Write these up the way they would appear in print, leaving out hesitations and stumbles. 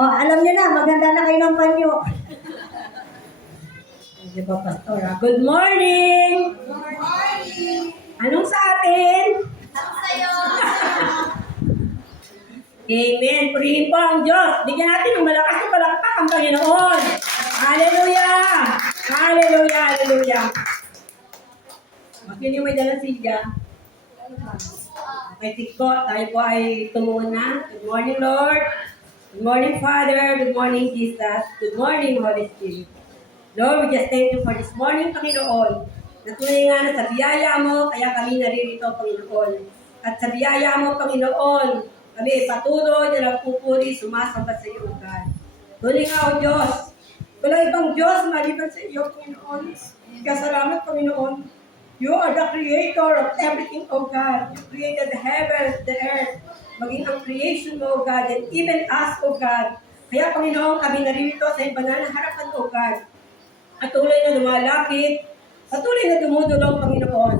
Oh, alam niyo na, maganda na kayo ng panyo. Di ba, Pastor? Good morning! Good morning! Anong sa atin? Ako sa'yo! Amen. Purihin po ang Diyos. Bigyan natin ng malakas na palakpak ang Panginoon. Hallelujah! Hallelujah! Hallelujah! Sino yung may dalang silya? Okay, Tiko, tayo po ay tumungon na. Good morning, Lord. Good morning, Father. Good morning, Jesus. Good morning, Holy Spirit. Lord, we just thank you for this morning, Panginoon. Natunay nga na sa biyaya mo, kaya kami naririto, Panginoon. At sa biyaya mo, Panginoon, kami patuloy na nagpupuri, sumasamba sa iyo, God. Tunay nga, O Diyos, wala ibang Diyos maliban sa iyo, Panginoon. Kaya salamat, Panginoon. You are the creator of everything, O God. You created the heavens, the earth, maging ang creation mo, O God, and even us, O God. Kaya, Panginoon, kami naririto sa iyong banal na harapan, O God. At tuloy na lumalapit, patuloy na dumudulong, Panginoon.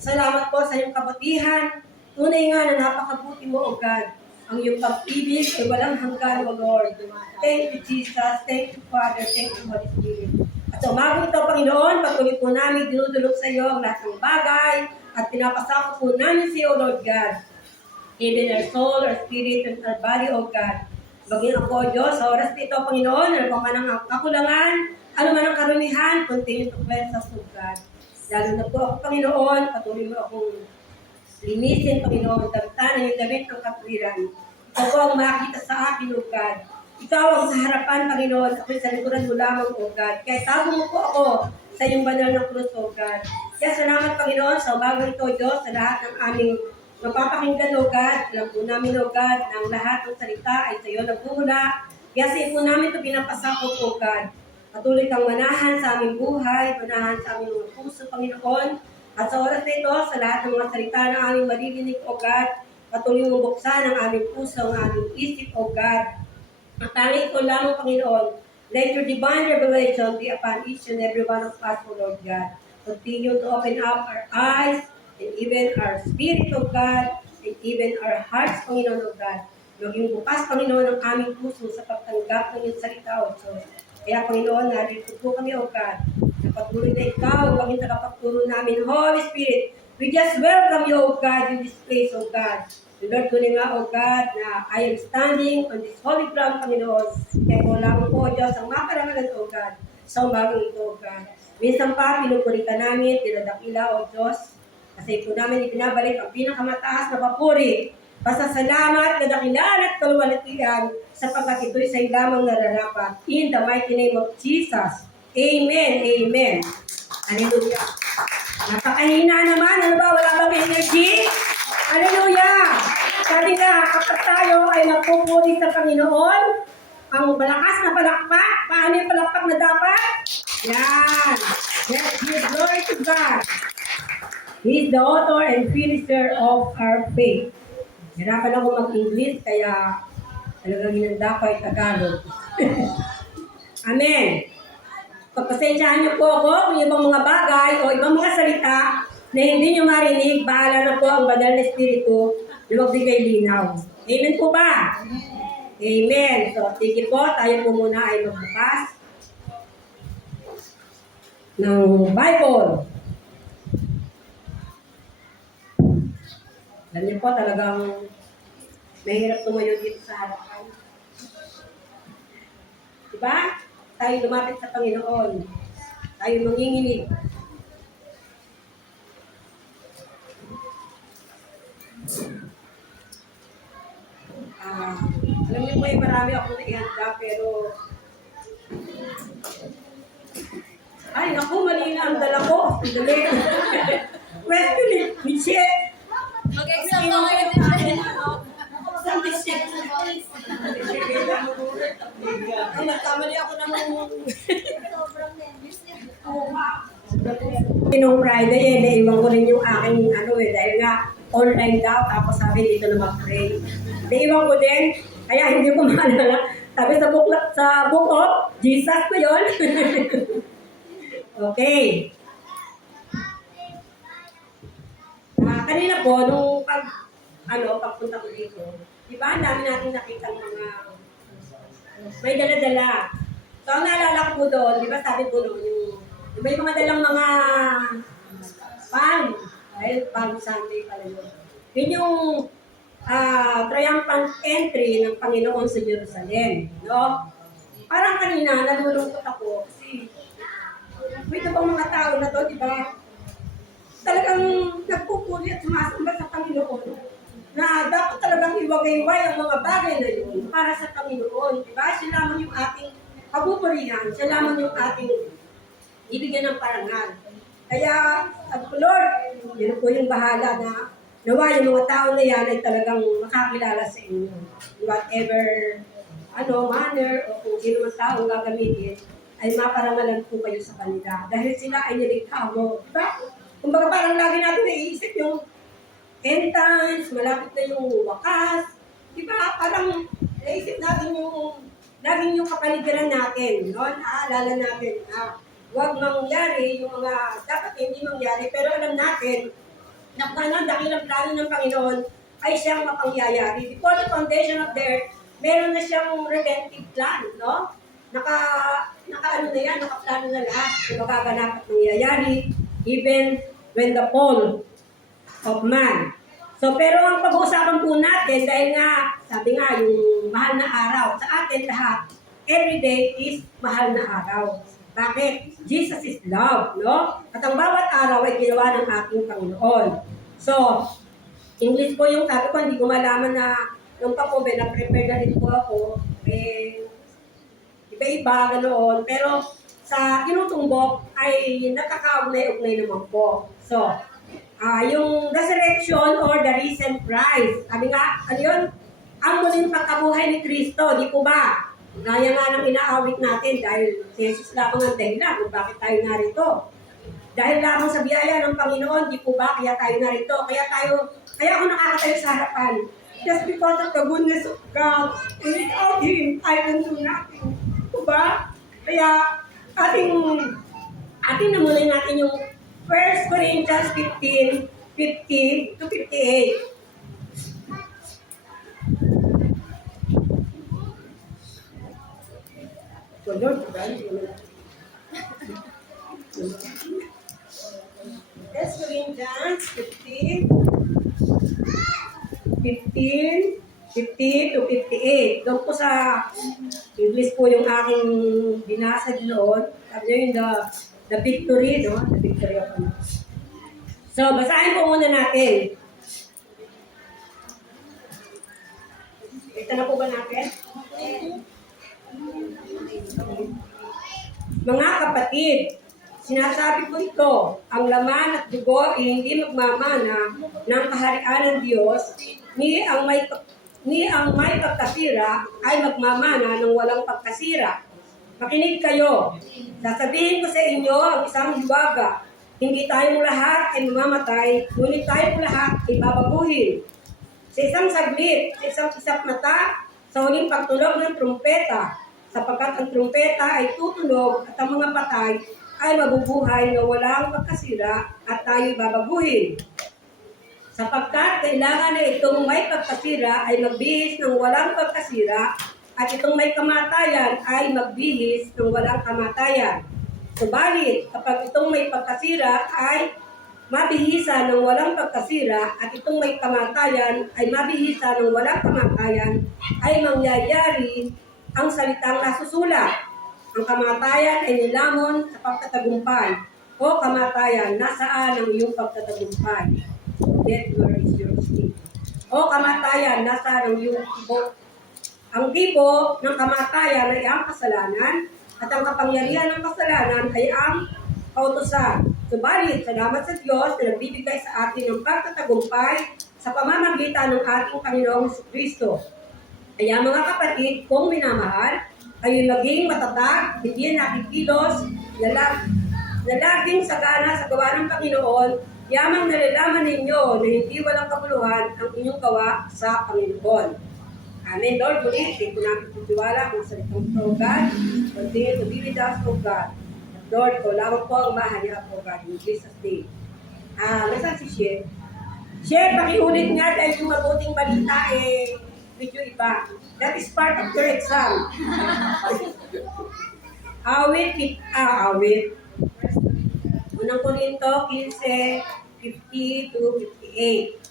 Salamat po sa iyong kabutihan. Tunay nga na napakabuti mo, O God. Ang iyong pag-ibig ay walang hanggan, O Lord. Thank you, Jesus. Thank you, Father. Thank you, Holy Spirit. At sa umagang ito, Panginoon, patuloy po namin dinudulog sa iyo ang lahat ng bagay at pinapasako po namin sa iyo, Lord God. Even our soul, our spirit, and our body, O God. Maging ako, Diyos, sa oras nito, Panginoon, ano pa man ang kakulangan, ano man ang karumihan, continue to cleanse us, O God. Lalo na po ako, Panginoon, patuloy mo akong linisin, Panginoon, damtanan yung damit ng katwiran. Ikaw po ang makita sa akin, O God. Ikaw ang sa harapan, Panginoon, ako'y sa likuran mo lamang, O God. Kaya tago mo po ako sa iyong banal na krus, O God. Kaya salamat, Panginoon, sa umagang ito, Diyos, sa lahat ng aming mapapakinggan, O God. Alam po namin, O God, na ang lahat ng salita ay sa iyo nagmumula. Kaya sa iyo po namin ito pinapasakop, O God. Patuloy kang manahan sa aming buhay, manahan sa aming mga puso, Panginoon. At sa oras na ito, sa lahat ng mga salita na aming maririnig, O God, patuloy mong buksan ang aming puso, ang aming isip, O God. At tanging ito lamang, Panginoon, let your divine revelation be upon each and every one of us, O Lord God. Continue to open up our eyes and even our spirit, O God, and even our hearts, Panginoon, O God. Maging bukas, Panginoon, ang aming puso sa pagtanggap ng iyong salita, O Diyos. Kaya, Panginoon, narito po kami, O God, na patuloy na ikaw, maging tagapagturo namin, Holy Spirit. We just welcome you, O God, in this place, O God. Lord, tuloy nga, O God, na I am standing on this holy ground, Panginoon. Kaya ko lamang po, O Diyos, ang maparangalan, O God, sa umagang ito, O God. Minsan pa, pinupurita namin, tinadakila, O Diyos, kasi po namin ibinabalik ang pinakamataas na papuri, pasasalamat, kadakilaan at kaluwalhatian, sapagkat ito'y sa lamang nararapat. In the mighty name of Jesus. Amen. Amen. Hallelujah. Napakahina naman. Ano ba? Wala bang energy? Hallelujah! Sabi nga, kapag tayo ay nagpupuri sa Panginoon, ang malakas na palakpak, paano yung palakpak na dapat? Yan! Let's give glory to God. He is the author and finisher of our faith. Hirapan ako mag-English, kaya talagang hinanda ko ay Tagalog. Amen! Pagpasensyahan niyo po ako kung ibang mga bagay o ibang mga salita na hindi nyo marinig, bahala na po ang banal na Espiritu na magbigay linaw. Amen po ba? Amen. So, sige po, tayo po muna ay magbukas ng Bible. Alam niyo po, talagang mahirap tumayo dito sa harapan. Diba? Tayo lumapit sa Panginoon. Tayo manginginig. Alam niyo po yung marami akong naihanda, pero ay, naku, mali na ang dala ko. Dali. Question eh. Michelle. Mag-exam ka kayo din. Isang Michelle. Ay, nagkamali ako naman. Sobrang nervous niya. Nung Friday, naiwan ko rin yung aking dahil nga online daw, tapos sabi dito na mag-pray. Naiwan ko din, kaya hindi ko maalala. Sabi sa book of Jesus ko yun. Okay. Kanina po, nung pagpunta ko dito, di ba, ang dami natin nakita mga may dala-dala. So, ang naalala ko po doon, di ba sabi ko doon, yung may mga dalang mga pan, dahil Palm Sunday pala yun. Yun yung triumphant entry ng Panginoon sa Jerusalem. No? Parang kanina, nalulungkot ako kasi may ibang mga tao na to, di ba? Talagang nagpupuli at sumasamba sa Panginoon na dapat talagang iwagayway ang mga bagay na yun para sa Panginoon. Di ba? Siya lamang yung ating kabuburihan. Siya lamang yung ating ibigyan ng parangal. Kaya, at Lord, yun po yung bahala na nawa yung mga tao na yan ay talagang makakilala sa inyo. Whatever manner o kung sino man tao gagamitin, ay maparangalan po kayo sa kanila. Dahil sila ay nilikha mo. Diba? Kumbaga parang lagi natin naiisip yung end times, malapit na yung wakas. Diba? Parang naisip natin laging yung kapaligiran natin. No? Naaalala natin na huwag mangyari yung mga dapat hindi mangyari. Pero alam natin na kung ano ang dakilang plano ng Panginoon ay siyang mapangyayari. Before the foundation of the earth, meron na siyang redemptive plan, no? Nakaplano na lahat na magaganap at mangyayari even when the fall of man. So, pero ang pag-uusapan po natin, dahil nga, sabi nga, yung mahal na araw, sa atin lahat, every day is mahal na araw. Bakit? Jesus is love, no? At ang bawat araw ay ginawa ng ating Panginoon. So, English po yung sabi ko, hindi ko malaman na nung pa po, na-prepare na rin po ako, iba-iba, ganoon. Pero sa tinutumbok ay nakakaugnay-ugnay naman po. So, yung resurrection or the risen Christ, sabi nga, ano yun? Ang muling pagkabuhay ni Kristo, di po ba? Gaya nga ng inaawit natin dahil si Jesus lamang ang dahilan kung bakit tayo narito. Dahil lamang sa biyaya ng Panginoon, di po ba? Kaya tayo narito. Kaya ako nakakatayo sa harapan. Just because of the goodness of God, and without Him, I can do nothing. Di ba? Kaya ating namunin natin yung 1 Corinthians 15, 50 to 58. So, Lord, First Corinthians 15 to 58. Doon po sa English po yung aking binasa doon. Sabi niyo yung the victory, no? The victory of ano. So, basahin po muna natin. Kita na po ba natin? Mga kapatid, sinasabi ko ito, ang laman at dugo ay hindi magmamana ng kaharian ng Diyos, ni ang may pagkasira ay magmamana ng walang pagkasira. Makinig kayo. Sasabihin ko sa inyo ang isang hiwaga. Hindi tayong lahat ay mamamatay, ngunit tayong lahat ay babaguhin. Sa isang saglit, sa isang isap mata, sa huling pagtunog ng trumpeta, sapagkat ang trumpeta ay tutunog at ang mga patay ay mabubuhay na walang pagkasira at tayo'y babaguhin. Sapagkat kailangan na itong may pagkasira ay magbihis ng walang pagkasira at itong may kamatayan ay magbihis ng walang kamatayan. Subalit, kapag itong may pagkasira ay mabihisa ng walang pagkasira at itong may kamatayan ay mabihisa ng walang kamatayan, ay mangyayari ang salitang nasusulat. Ang kamatayan ay nilamon sa pagtatagumpay. O kamatayan, nasaan ang iyong pagtatagumpay? Death, where is your sting? O kamatayan, nasaan ang iyong tibo? Ang tibo ng kamatayan ay ang kasalanan at ang kapangyarihan ng kasalanan ay ang kautusan. Subalit, salamat sa Diyos na nagbibigay sa atin ng pagtatagumpay sa pamamagitan ng ating Panginoong Kristo. Kaya mga kapatid, kung minamahal, kayo laging matatag, hindi nakikilos, na laging sagana sa gawa ng Panginoon, yamang nalalaman ninyo na hindi walang kabuluhan ang inyong gawa sa Panginoon. Amen. Lord, muli, hindi ko namin pagtiwala ang salitang ito, God. Continue to be with us, O God. At Lord, ko lamang po ang mahanya, O God, in Jesus' name. Nasaan si Shep? Shep, pakiulit nga dahil yung mabuting balita video iba. That is part of your exam. Awit. Unang Korinto 15, 50 to 58.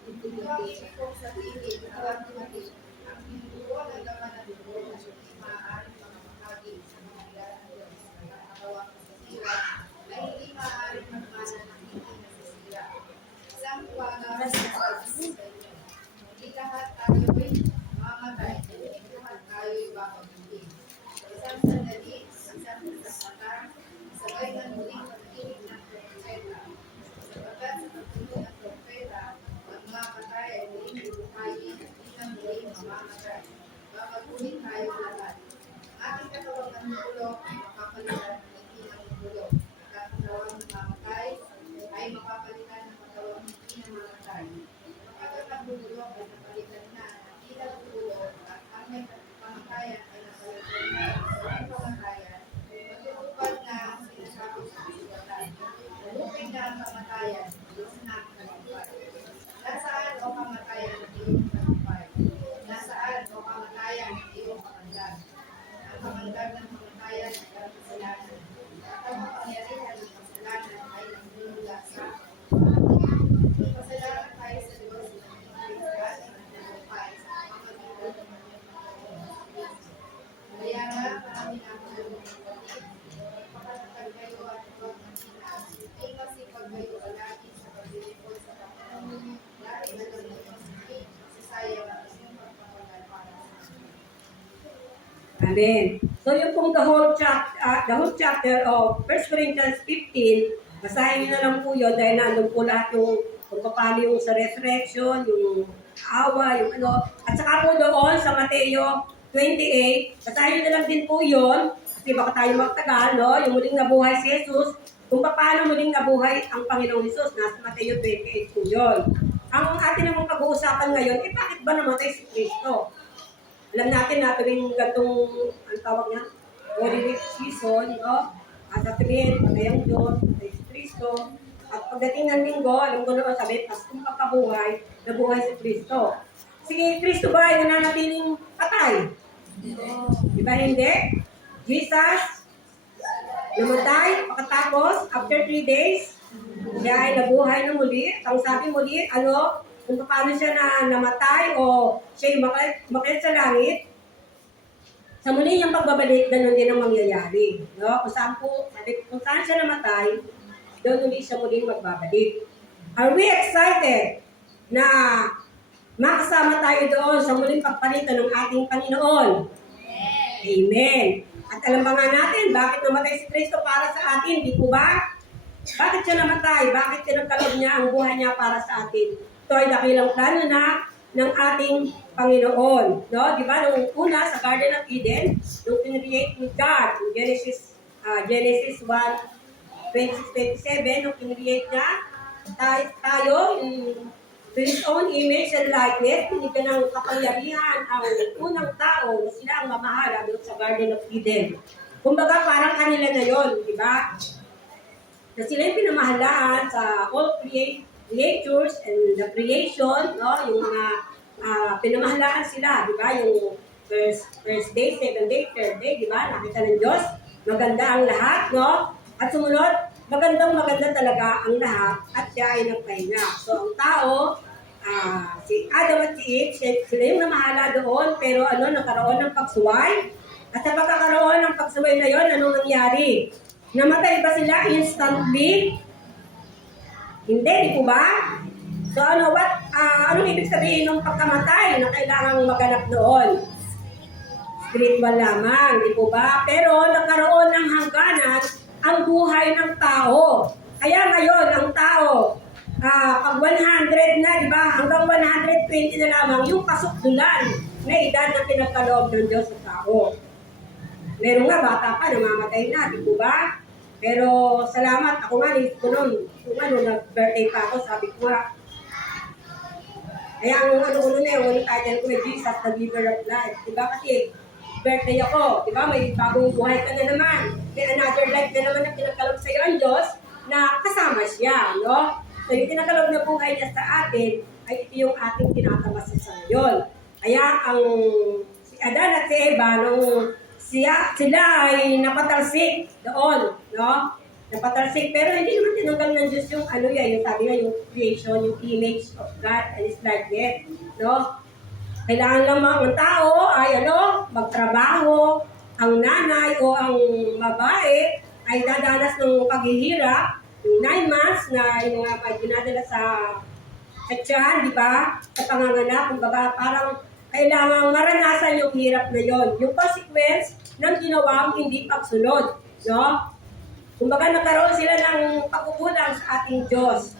Ito ang ibig kong sabihin, ang Timothy, ang binubuo ng laman ng dugo na hindi maaaring mamamahagi sa mga higala ng Diyos na nakagawa ng sasira, ay hindi maaaring magmana ng hindi nasisira. Isang tuwaga sa pag-isip sa inyo. Hindi lahat tayo ay mamatay, hindi lahat tayo ay babagiging. Sa isang sandali, sa isang kasakatan, sabay ng muling pagkinig ng propeta. Sapagkat sa pagkinig ng propeta, ang mga patay ay muling bubuhayin at hindi na muling mamamatay. Babaguhin tayo lahat. Ating katawang namumulok ay mapapalitan ng hindi namumulok. At ang katawang namamatay ay mapapalitan ng katawang hindi namamatay. Kapag ang bumulok ay napalitan na ng hindi namumulok at ang may kamatayan ay napalitan na sa may kamatayan, matutupad na ang sinasabi sa kasulatan. Malupig na ang kamatayan, Diyos na ang tagumpay. Nasaan o kamatayan ang iyong tagumpay? Nasaan o kamatayan ang iyong kamandag? Ang kamandag ng kamatayan ay ang kasalanan. At ang kapangyarihan ng kasalanan ay nagmumula sa pasalamat tayo sa Diyos na naging sa ating tagumpay sa pamamagitan ng mga kaya nga, marami na ako ng kapatid, makatatag kayo at huwag mahina. Ay masipag kayo palagi sa paglilipod sa Panginoon. Dahil alam niyo masipag, masasayang ang inyong pagpapagay para sa akin. Amen. So yung pong the whole chapter of 1 Corinthians 15, basahin niyo na lang po yun dahil nandun po lahat yung kung paano yung sa resurrection, yung awa, yung ano. At saka po doon sa Mateo 28, basahin niyo na lang din po yun kasi baka tayo magtagal, no? Yung muling nabuhay si Jesus, kung paano muling nabuhay ang Panginoong Jesus, nasa Mateo 28 po yun. Ang atin namang pag-uusapan ngayon, bakit ba namatay si Kristo? Alam natin na tuwing gantong, ang tawag niya, Holy Week season, no? At sabihin, patay ang Diyos, patay si Kristo. At pagdating ng linggo, alam ko naman sabi, Paskong pagkabuhay, nabuhay si Kristo. Si Kristo ba ay nananatiling patay? Di ba hindi? Jesus, namatay, pagkatapos, after 3 days, siya ay nabuhay na muli. Ang sabi muli, ano, kung paano siya na namatay o siya ay umakyat sa langit, sa muli niyang pagbabalik, ganun din ang mangyayari. No? Kung saan siya namatay, doon ulit siya muling magbabalik. Are we excited na makasama tayo doon sa muling pagpalitan ng ating Panginoon? Amen. At alam ba nga natin, bakit namatay si Kristo para sa atin? Di po ba? Bakit siya namatay? Bakit pinagkalob niya ang buhay niya para sa atin? Ito ay dakilang plano na ng ating Panginoon. No? Di ba? Nung una, sa Garden of Eden, nung kinreate ni God, in Genesis 1:26-27, nung kinreate niya, tayo, to His own image and likeness, binigyan ng kapangyarihan ang unang tao na sila ang mamahala doon sa Garden of Eden. Kumbaga, parang kanila na yon, di ba? Na sila yung pinamahalaan sa all creatures and the creation, no? Yung mga pinamahalaan sila, di ba? Yung first day, second day, third day, di ba? Nakita ng Diyos, maganda ang lahat, no? At sumunod, maganda talaga ang lahat at siya ay nagpahinga. So, ang tao, si Adam at si Eve, sila yung namahala doon, pero nagkaroon ng pagsuway. At sa pagkakaroon ng pagsuway na yon, anong nangyari? Namatay ba sila instantly? Hindi, di po ba? So, anong ibig sabihin ng pagkamatay na kailangang maganap doon? Spiritual lamang, di po ba? Pero nagkaroon ng hangganan ang buhay ng tao. Kaya ngayon, ang tao, pag 100 na, di ba, hanggang 120 na lamang, yung kasukdulan na edad na pinagkaloob ng Diyos sa tao. Meron nga, bata pa, namamatay na, di po ba? Pero salamat, ako nga, naisip ko noon, nag-birthday pa ako, sabi ko nga, kaya ang yung title ko, Jesus, the Giver of Life. Di ba kasi, birthday ako, di ba? May bagong buhay ka na naman. May another life na naman na pinagkaloob sa iyo ang Diyos na kasama siya, no? So yung pinagkaloob na buhay niya sa atin ay ito yung ating tinatamasa sa ngayon. Kaya ang si Adan at si Eva, nung sila ay napatalsik doon, no? Napatalsik, pero hindi naman tinanggal ng Diyos yung ano yan, yung sabi nga, yung creation, yung image of God and His likeness, no? Kailangan lang mga tao ay magtrabaho, ang nanay o ang babae ay dadanas ng paghihirap, yung 9 months na yung mga dinadala sa tiyan, di ba? Sa panganganak, kumbaga parang kailangan maranasan yung hirap na yon, yung consequence ng ginawang hindi pagsunod, no? Kumbaga nagkaroon sila ng pagkukulang sa ating Diyos.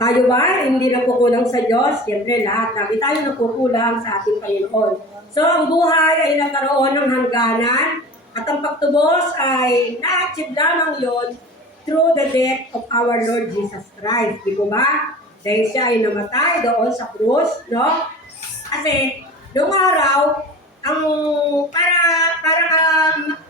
Tayo ba hindi nagkukulang sa Diyos? Siyempre lahat, lagi tayo nagkukulang sa ating Panginoon. So ang buhay ay nagkaroon ng hangganan at ang pagtubos ay na-achieve lamang yon through the death of our Lord Jesus Christ. Di ba ba? Dahil siya ay namatay doon sa krus, no? Kasi, noong araw, ang para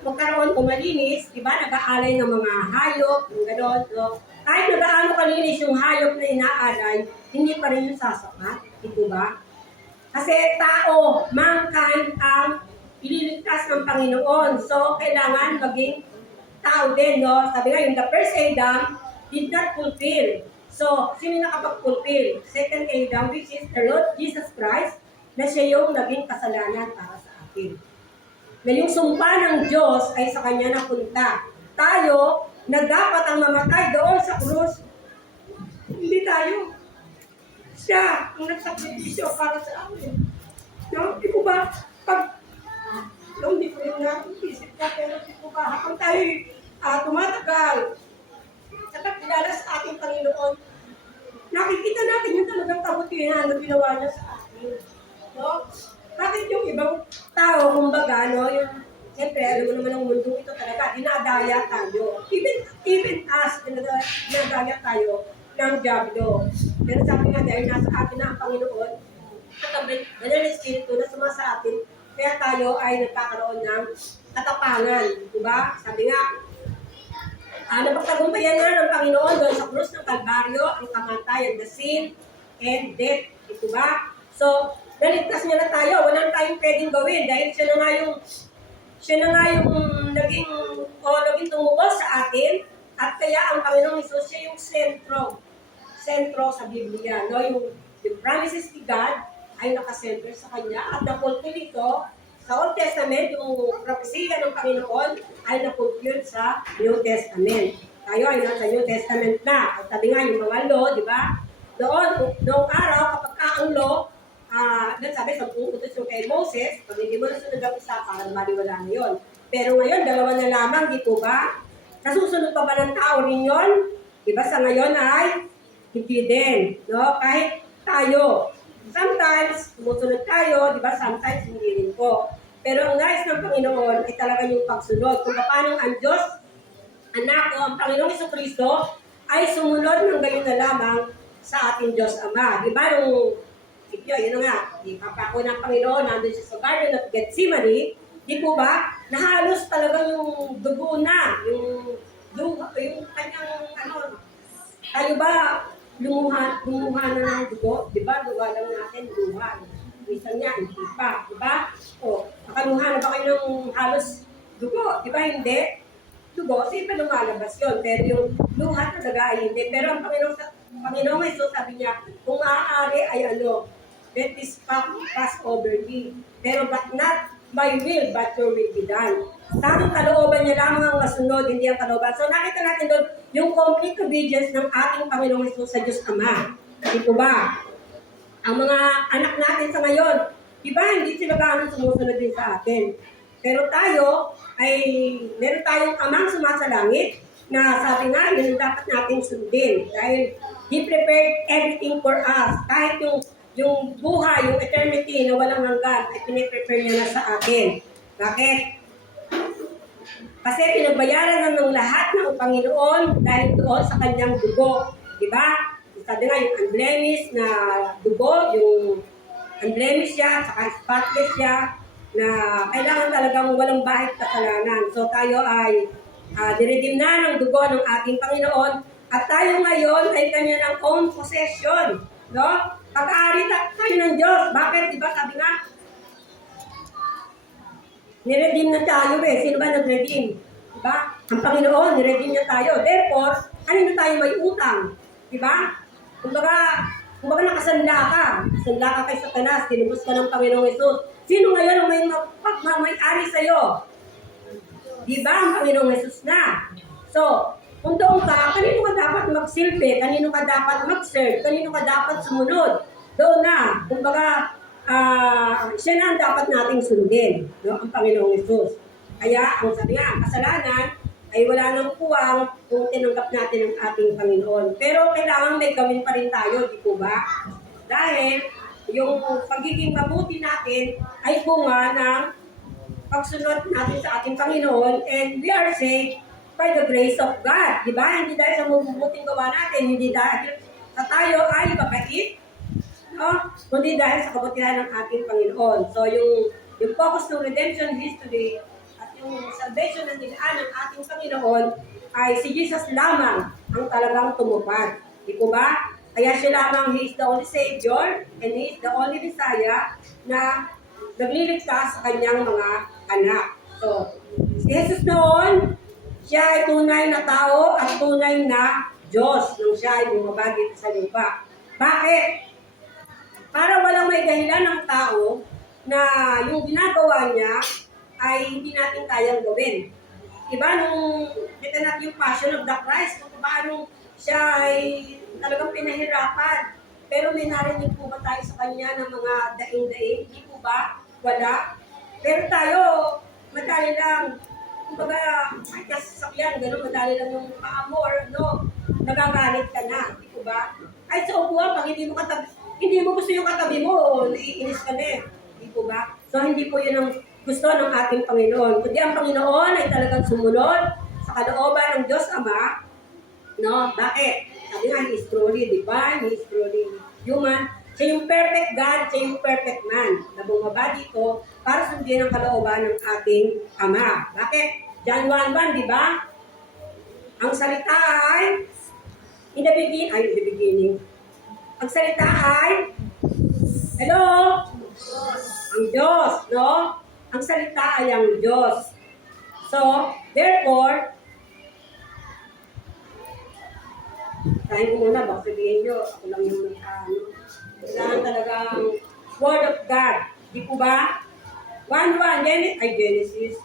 magkaroon o malinis, di ba, nag-aalay ng mga hayop, yung gano'n, no? Kahit na gaano kalinis yung hayop na inaalay, hindi pa rin yung sasapat, di ba? Kasi tao, mankind ang ililigtas ng Panginoon. So, kailangan maging tao din, no? Sabi nga, yung the first Adam did not fulfill. So, sino nakapag-fulfill? Second Adam, which is the Lord Jesus Christ, na siya yung naging kasalanan para sa atin. Na yung sumpa ng Diyos ay sa Kanya napunta. Tayo, na dapat ang mamatay doon sa krus, hindi tayo. Siya ang nagsakripisyo para sa amin. No? Di ko ba, hindi ko rin isip ka, pero di ko ba, habang tayo tumatagal, sa pagkilala sa ating Panginoon, nakikita natin yung talagang kabutihan na ginawa niya sa atin. No? Bakit yung ibang tao, kumbaga, no, yung, siyempre, alam mo naman ang mundo ito talaga, dinadaya tayo. Even us, dinadaya tayo ng diablo. Pero sabi nga, dahil nasa atin na ang Panginoon, at ang Banal na Espiritu na suma sa atin, kaya tayo ay nagkakaroon ng katapangan. Diba? Sabi nga, napagtagumpayan nga ng Panginoon doon sa krus ng Kalbaryo, ang kamatayan, the sin and death. Ito ba? So, naligtas niya na tayo. Walang tayong pwedeng gawin dahil siya na nga yung naging tumubos sa atin. At kaya ang Panginoong Hesus, siya yung sentro sa Biblia. No? Yung promises ni God ay nakasentro sa Kanya at napulpil ito sa Old Testament, yung propesya ng Panginoon ay napulpil sa New Testament. Tayo ay nasa New Testament na. At sabi nga yung mga law, di ba? Noong araw, kapag ang law, sabi, 10 utos yung kay Moses, pag hindi mo nasunod ang isa, parang maliwala na yun. Pero ngayon, 2 na lamang, di po ba? Nasusunod pa ba ng tao rin yun? Di ba sa ngayon ay hindi din. No? Kahit tayo, sometimes, sumusunod tayo, di ba? Sometimes, hindi rin po. Pero ang nais ng Panginoon ay talaga yung pagsunod. Kung paano ang Diyos, anak o ang Panginoong Jesucristo, ay sumunod ng gayon na lamang sa ating Diyos Ama. Di ba? Yun nga, ipapako ng Panginoon, nandun siya sa Garden of Gethsemane, di po ba? Nahalos talaga yung dugo na, yung kanyang, tayo ba, lumuha na ng dugo, di ba? Luha lang natin, luha. Minsan niya, hindi pa, di ba? O, nakaluha na ba kayo ng halos dugo? Di ba hindi? Dugo, kasi pa lumalabas yun. Pero yung luha talaga ay hindi. Pero ang Panginoong Hesus, sabi niya, kung maaari ay let this cup pass over me. Pero but not my will, but your will be done. Tanging kalooban niya lamang ang masunod, hindi ang kalooban. So nakita natin doon yung complete obedience ng ating Panginoong Hesus sa Diyos Ama. Di po ba? Ang mga anak natin sa ngayon, iba hindi sila gaano sumusunod din sa atin. Pero tayo, meron tayong amang sumasalangit na sabi nga, yun dapat natin sundin. Dahil He prepared everything for us. Kahit yung buhay, yung eternity na walang hanggan, ay piniprepare niya na sa atin. Bakit? Kasi pinagbayaran na ng lahat ng Panginoon dahil doon sa kanyang dugo. Diba? Sabi nga, yung unblemished na dugo, yung unblemished siya, saka spotless siya, na kailangan talagang walang bahid kasalanan. So tayo ay diredeem na ng dugo ng ating Panginoon at tayo ngayon ay kanya ng own possession. No? Pag-aari tayo ng Diyos. Bakit? Diba sabi nga, niredeem na tayo eh. Sino ba nag-redeem? Diba? Ang Panginoon, niredeem na tayo. Therefore, kanino tayo may utang? Diba? Kumbaga nakasanda ka. Sanda ka kay Satanas. Tinubos ka ng Panginoong Yesus. Sino ngayon ang may-ari sa'yo? Diba? Ang Panginoong Yesus na. So, kung doon ka, kanino ka dapat magsilbi? Kanino ka dapat mag-serve? Kanino ka dapat sumunod? Doon na. Kumbaga, siya na ang dapat nating sundin, no? Ang Panginoong Yesus. Kaya, ang sabi nga, ang kasalanan ay wala nang puwang kung tinanggap natin ang ating Panginoon. Pero kailangan may gawin pa rin tayo, di po ba? Dahil, yung pagiging mabuti natin ay bunga ng pagsunod natin sa ating Panginoon, and we are saved by the grace of God. Di ba? Hindi dahil sa mabubuting gawa natin, hindi dahil sa tayo ay mabait, no? Kundi dahil sa kabutihan ng ating Panginoon. So, yung focus ng redemption history at yung salvation ng nilaan ng ating Panginoon ay si Jesus lamang ang talagang tumupad. Di po ba? Kaya siya lamang, He is the only Savior and He is the only Messiah na nagliligtas sa kanyang mga anak. So, si Jesus noon, siya ay tunay na tao at tunay na Diyos nung siya ay bumaba dito sa lupa. Bakit? Para walang may dahilan ng tao na yung ginagawa niya ay hindi natin kayang gawin. Diba, nung kita natin yung Passion of the Christ, kung paano siya ay talagang pinahirapan. Pero may narinig po ba tayo sa kanya ng mga daing-daing? Hindi po ba? Wala. Pero tayo, madali lang. Kumbaga, ay kasasakyan, gano'n, madali lang yung paamor, no? Nagagalit ka na, di po ba? Ay, sa upuan, pag hindi mo gusto yung katabi mo, naiinis ka na eh. Di po ba? So, hindi po yun ang gusto ng ating Panginoon. Kundi ang Panginoon ay talagang sumunod sa kalooban ng Diyos Ama, no? Bakit? Sabi nga, He is truly divine, He is truly human. Siya yung perfect God, siya yung perfect man na bumaba dito para sundin ang kalooban ng ating Ama. Bakit? John 1:1, di ba? Ang salita ay in the beginning. Ang salita ay hello? Ang Diyos, no? Ang salita ay ang Diyos. So, therefore, tayo ko muna, baka sabihin nyo, ako lang yung kailangan talagang Word of God. Di po ba? 1:1, Genesis.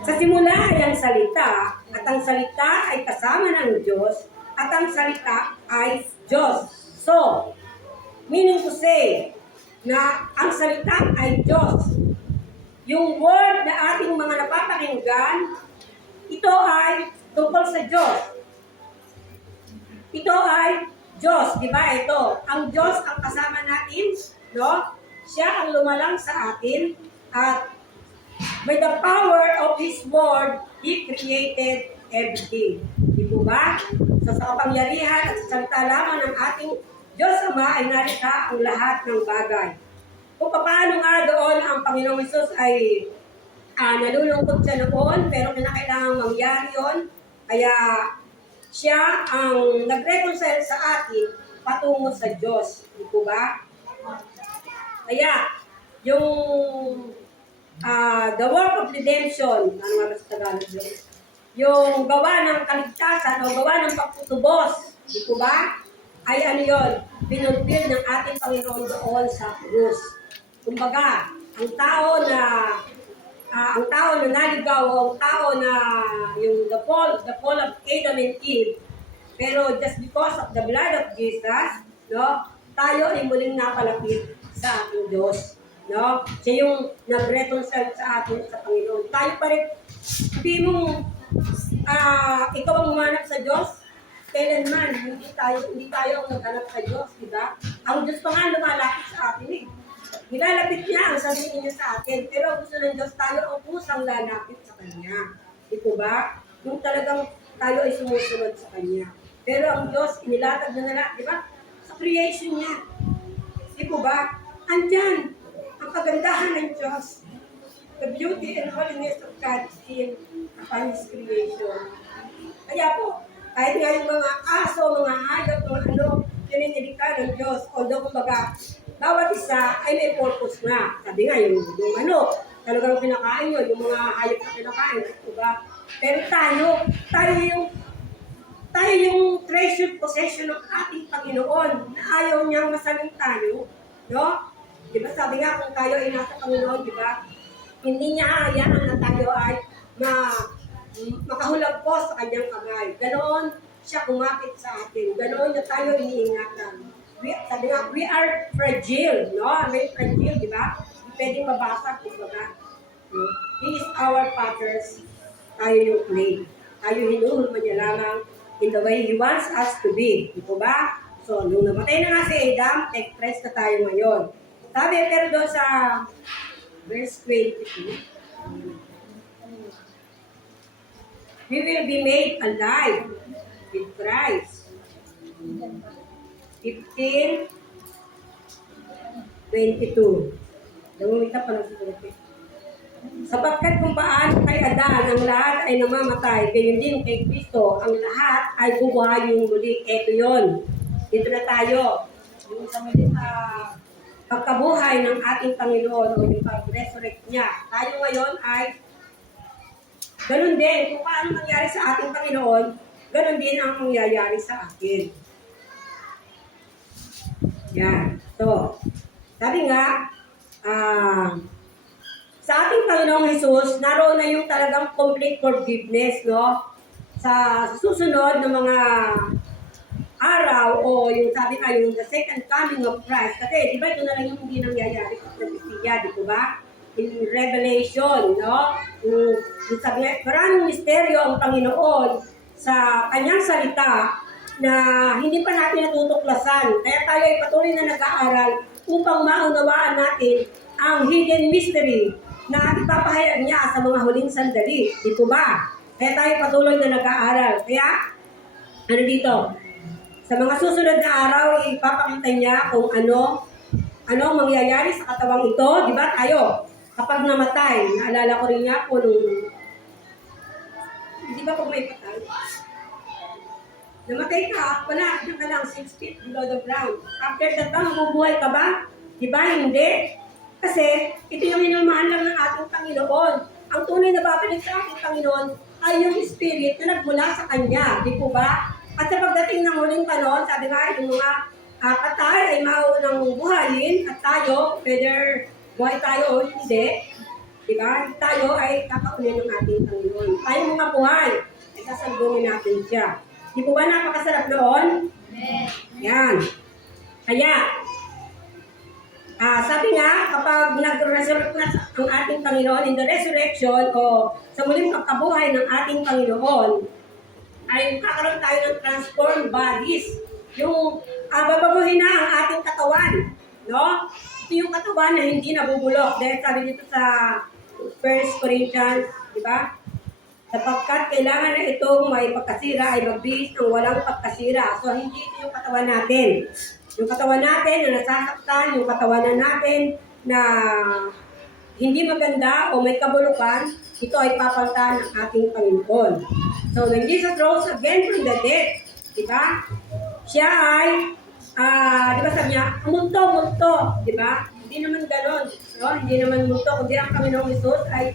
Sa simula ay ang salita, at ang salita ay kasama ng Diyos, at ang salita ay Diyos. So, meaning to say, na ang salita ay Diyos. Yung word na ating mga napapakinggan, ito ay tungkol sa Diyos. Ito ay Diyos, di ba? Ito, ang Diyos ang kasama natin, no? Siya ang lumalang sa atin at by the power of His Word, He created everything. Di po ba? So, sa kapangyarihan at sa salita lamang ng ating Diyos Ama ay narika ang lahat ng bagay. Kung paano nga doon ang Panginoong Hesus ay nalulungkot siya noon, pero kinakailangan mangyari yun. Kaya siya ang nag-reconcile sa atin patungo sa Diyos. Di po ba? Kaya, yung the work of redemption, ano nga ba sa Tagalog yun? Yung gawa ng kaligtasan o gawa ng pagtutubos, di po ba? Ay ano yun? Pinulpil ng ating Panginoon doon sa krus. Kumbaga, ang tao na naligaw, ang tao na yung the fall of Adam and Eve, pero just because of the blood of Jesus, no, tayo ay muling napalapit sa ating Diyos, no? Siya yung nag-reconcile sa atin sa Panginoon. Tayo pa rin, hindi mo ikaw ang humanap sa Diyos, kailanman, hindi tayo ang naghanap sa Diyos, di ba? Ang Diyos pa nga lumalapit sa atin eh. Nilalapit niya ang sarili niya sa atin, pero gusto ng Diyos tayo ang pusang lalapit sa Kanya. Di po ba? Yung talagang tayo ay sumusunod sa Kanya. Pero ang Diyos, inilatag na nila, di ba? Sa creation niya. Di po ba? Andyan, ang kagandahan ng Diyos. The beauty and holiness of God is in upon His creation. Kaya po, kahit nga yung mga aso, mga hayop, mga tinitili ka ng Diyos. Although, kumbaga, bawat isa ay may purpose nga. Sabi nga, yung talagang pinakain yun, yung mga hayop na pinakain, diba? Pero tayo yung treasured possession ng ating Panginoon na ayaw niyang masaling tayo. No? Di ba sabi nga kung tayo ay nasa Panginoon, di ba? Hindi niya hayaan na tayo ay makahulog po sa kanyang kamay. Ganoon siya kumapit sa atin. Ganoon niya tayo iniingatan. Sabi nga, we are fragile. No? Very fragile, di ba? Pwedeng mabasag, kumbaga. No? He is our fathers. Tayo yung clay. Tayo hinuhulma niya lamang in the way He wants us to be. Di po ba? So, nung namatay na nga si Adam, take rest na tayo ngayon. Sabi, pero doon sa verse 22, we will be made alive with Christ. 15:22. Dangumita pa lang sa tulad. Sapagkat kung paano kay Adan ang lahat ay namamatay, gayon din kay Kristo ang lahat ay bubuhayin muli. Ito yun. Dito na tayo. Yung sa muli pagkabuhay ng ating Panginoon o yung pag-resurrect niya. Tayo ngayon ay ganun din. Kung paano nangyari sa ating Panginoon, ganun din ang mangyayari sa akin. Yan. So, sabi nga, sa ating Panginoong Jesus, naroon na yung talagang complete forgiveness, no? Sa susunod ng mga araw o yung sabi nga yung the second coming of Christ. Kasi, di ba, ito na lang yung hindi nangyayari sa propesya, di ba? In Revelation, no? Yung sabi nga, maraming misteryo ang Panginoon sa kanyang salita na hindi pa natin natutuklasan. Kaya tayo ay patuloy na nag-aaral upang maunawaan natin ang hidden mystery na ipapahayag niya sa mga huling sandali. Dito ba? Kaya tayo patuloy na nag-aaral. Kaya, ano dito? Sa mga susunod na araw, ipapakita niya kung ano mangyayari sa katawang ito. Di ba tayo? Kapag namatay, naalala ko rin niya po nung, di ba pag may patay? Namatay ka, wala, diyan ka lang 6 feet below the ground. After that, mabubuhay ka ba? Di ba? Hindi. Kasi, ito yung inumahan lang ng ating Panginoon. Ang tunay na babalik sa ating Panginoon ay yung spirit na nagmula sa Kanya. Di po ba? At sa pagdating ng huling panahon, sabi nga, yung mga patay ay maunang buhayin at tayo, whether buhay tayo o hindi, di ba? Tayo ay kakaunin ng ating Panginoon. Tayo mga buhay, ay sasalubungin natin siya. Di po ba napakasarap noon? Yan. Kaya, sabi nga, kapag nag-resurrect na ang ating Panginoon in the resurrection o sa muling pagkabuhay ng ating Panginoon, ay kakaroon tayo ng transformed bodies. Yung babaguhin na ang ating katawan. No? Ito yung katawan na hindi nabubulok. Dahil sabi dito sa 1 Corinthians, di ba? Sapagkat kailangan na itong may pagkasira ay magbihis ng walang pagkasira. So, hindi ito yung katawan natin. Yung katawan natin na nasasaktan, yung katawan natin na hindi maganda o may kabulukan, ito ay papalitan ng ating Panginoon. So, when Jesus rose again from the dead, diba? Siya ay, di ba sabi niya, multo, di ba? Hindi naman ganon, no? Hindi naman multo, kundi ang Panginoong Jesus ay,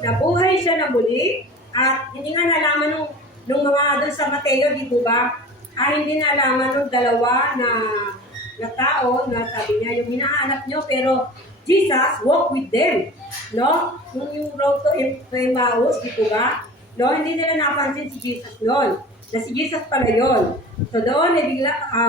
nabuhay siya na muli, at hindi nga nalaman nung mga doon sa Mateo, di po ba? Hindi nalaman nung dalawa na tao na sabi niya, yung hinahanap nyo, pero Jesus walked with them, no? Yung road to Emmaus, di po ba? No, hindi nila napansin si Jesus noon. Na si Jesus pala yun. So doon,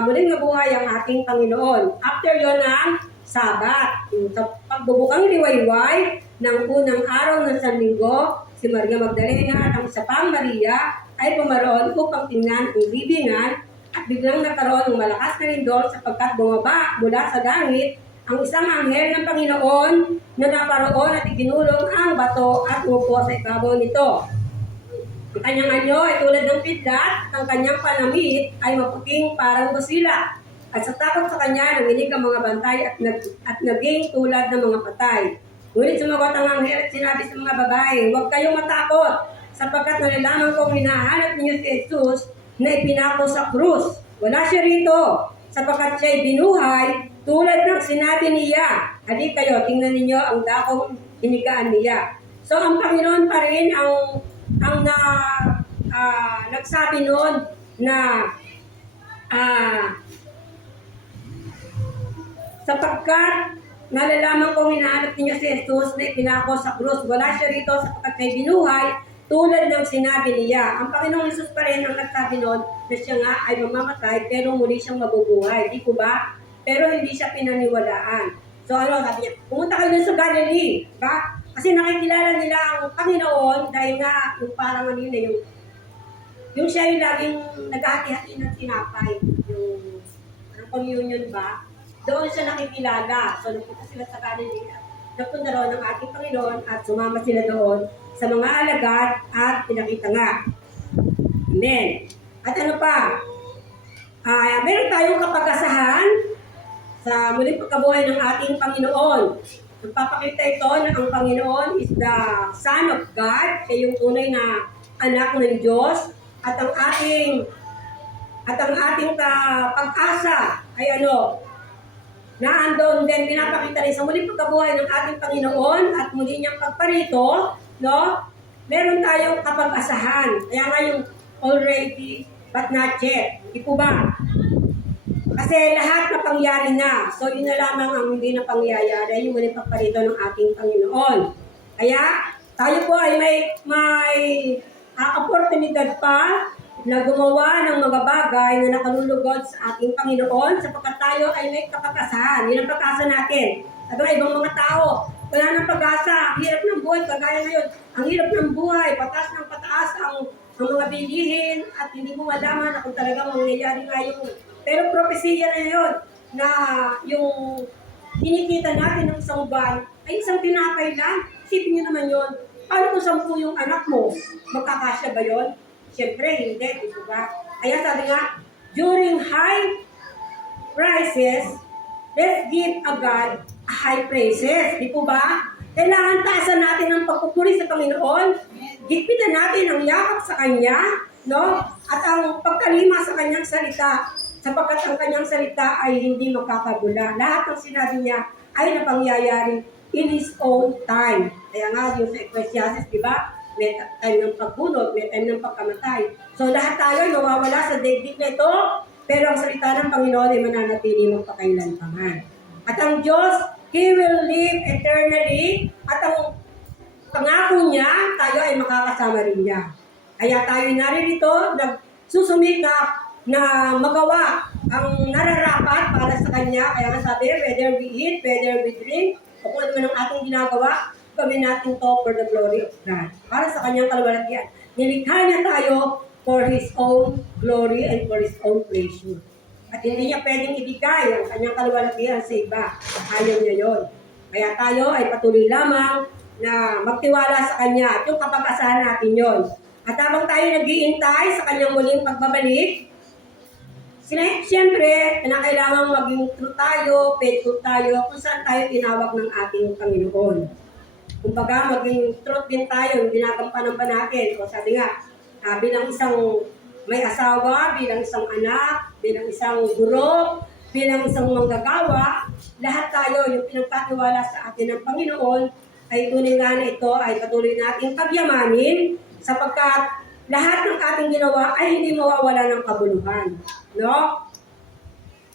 muling nabuhay ang ating Panginoon. After yun ang Sabat. Sa pagbubukang liwayway ng unang araw ng Sanlinggo, si Maria Magdalena at ang isa pang Maria ay pumaroon upang tingnan ang libingan at biglang nagkaroon ng malakas na lindol sapagkat bumaba mula sa langit ang isang anghel ng Panginoon na naparoon at iginulong ang bato at umupo sa ibabaw nito. Ang kanyang anyo ay tulad ng pidlat, ang kanyang panamit ay maputing parang basila. At sa takot sa kanya, nanginig ang mga bantay at naging tulad ng mga patay. Ngunit sumagot ang anghel at sinabi sa mga babae, huwag kayong matakot, sapagkat nalalaman kong hinahanap ninyo si Jesus na ipinako sa krus. Wala siya rito, sapagkat siya'y binuhay tulad ng sinabi niya. Hali kayo, tingnan ninyo ang dakong hinigaan niya. So ang Panginoon pa rin ang nagsabi noon na sapagkat nalalaman kong hinahanap ninyo si Jesus na ipinako sa krus. Wala siya rito sapagkat kay binuhay tulad ng sinabi niya. Ang Panginoong Jesus pa rin ang nagsabi noon na siya nga ay mamamatay pero muli siyang mabubuhay. Di ko ba? Pero hindi siya pinaniwalaan. So sabi niya, pumunta kayo sa Galilee. Ba? Kasi nakikilala nila ang Panginoon dahil nga yung parang ano yun, yung siya yung laging naghahati-hati ng tinapay. Yung communion ba? Doon siya nakikilala. So, nagpunta sila sa Galilee. Nagpunta raw ng ating Panginoon at sumama sila doon sa mga alagad at pinakita nga. Amen. At ano pa? Meron tayong kapag-asahan sa muling pagkabuhay ng ating Panginoon. Nagpapakita ito na ang Panginoon is the Son of God. Siya yung tunay na anak ng Diyos. At ang ating pag-asa ay naandon din, pinapakita rin sa muling pagkabuhay ng ating Panginoon at muli niyang pagparito, no? Meron tayong kapag-asahan. Kaya nga yung already but not yet. Di po ba? Kasi lahat na pangyari na. So yun na lamang ang hindi na pangyayari, yung muling pagparito ng ating Panginoon. Kaya tayo po ay may oportunidad pa na gumawa ng mga bagay na nakalulugod sa ating Panginoon sapagkat tayo ay may kapag-asahan. Yun ang pag-asa natin. At ibang mga tao, wala ng pag-asa. Ang hirap ng buhay, kagaya ngayon. Ang hirap ng buhay, pataas ng pataas ang mga bilihin at hindi mo malaman na kung talagang mangyayari nga yung... Pero propesiya na yun na yung kinikita natin ng isang buwan ay isang tinapay lang. Isipin nyo naman yun. Paano kung 10 yung anak mo? Magkakasya ba yun? Siyempre, hindi. Diba? Kaya sabi nga, during high prices, let's give a God a high praises. Di po ba? Kailangan taasan natin ang pagpupuri sa Panginoon. Gigpitan natin ang yakap sa Kanya, no? At ang pagkalima sa Kanyang salita, sapagkat ang Kanyang salita ay hindi makakabula. Lahat ng sinabi niya ay napangyayari in His own time. Kaya nga, yung sa Ecclesiastes, di ba? May time ng pagbunod, may time ng pagkamatay. So lahat tayo ay mawawala sa daigdig na ito, pero ang salita ng Panginoon ay mananatili magpakailanpaman. At ang Diyos, He will live eternally, at ang pangako niya, tayo ay makakasama rin niya. Kaya tayo naririto, nagsusumikap na magawa ang nararapat para sa Kanya. Kaya nga sabi, whether we eat, whether we drink, o kung ano man ang ating ginagawa, gawin natin to for the glory of God. Para sa Kanyang kaluwalhatian. Nilikha niya tayo for His own glory and for His own pleasure. At hindi niya pwedeng ibigay ang Kanyang kaluwalhatian sa iba. Ayaw niya yun. Kaya tayo ay patuloy lamang na magtiwala sa Kanya. At yung kapag-asahan natin yun. At habang tayo nag-iintay sa Kanyang muling pagbabalik, siyempre, kailangan maging true tayo, faithful tayo, kung saan tayo tinawag ng ating Panginoon. Kumbaga, maging truth din tayo, ginagampanan ba natin? O sabi nga, bilang isang may asawa, bilang isang anak, bilang isang guro, bilang isang manggagawa, lahat tayo, yung pinagkatiwala sa atin ng Panginoon, ay tunay nga na ito ay patuloy nating pagyamanin sapagkat lahat ng ating ginawa ay hindi mawawala ng kabuluhan. No?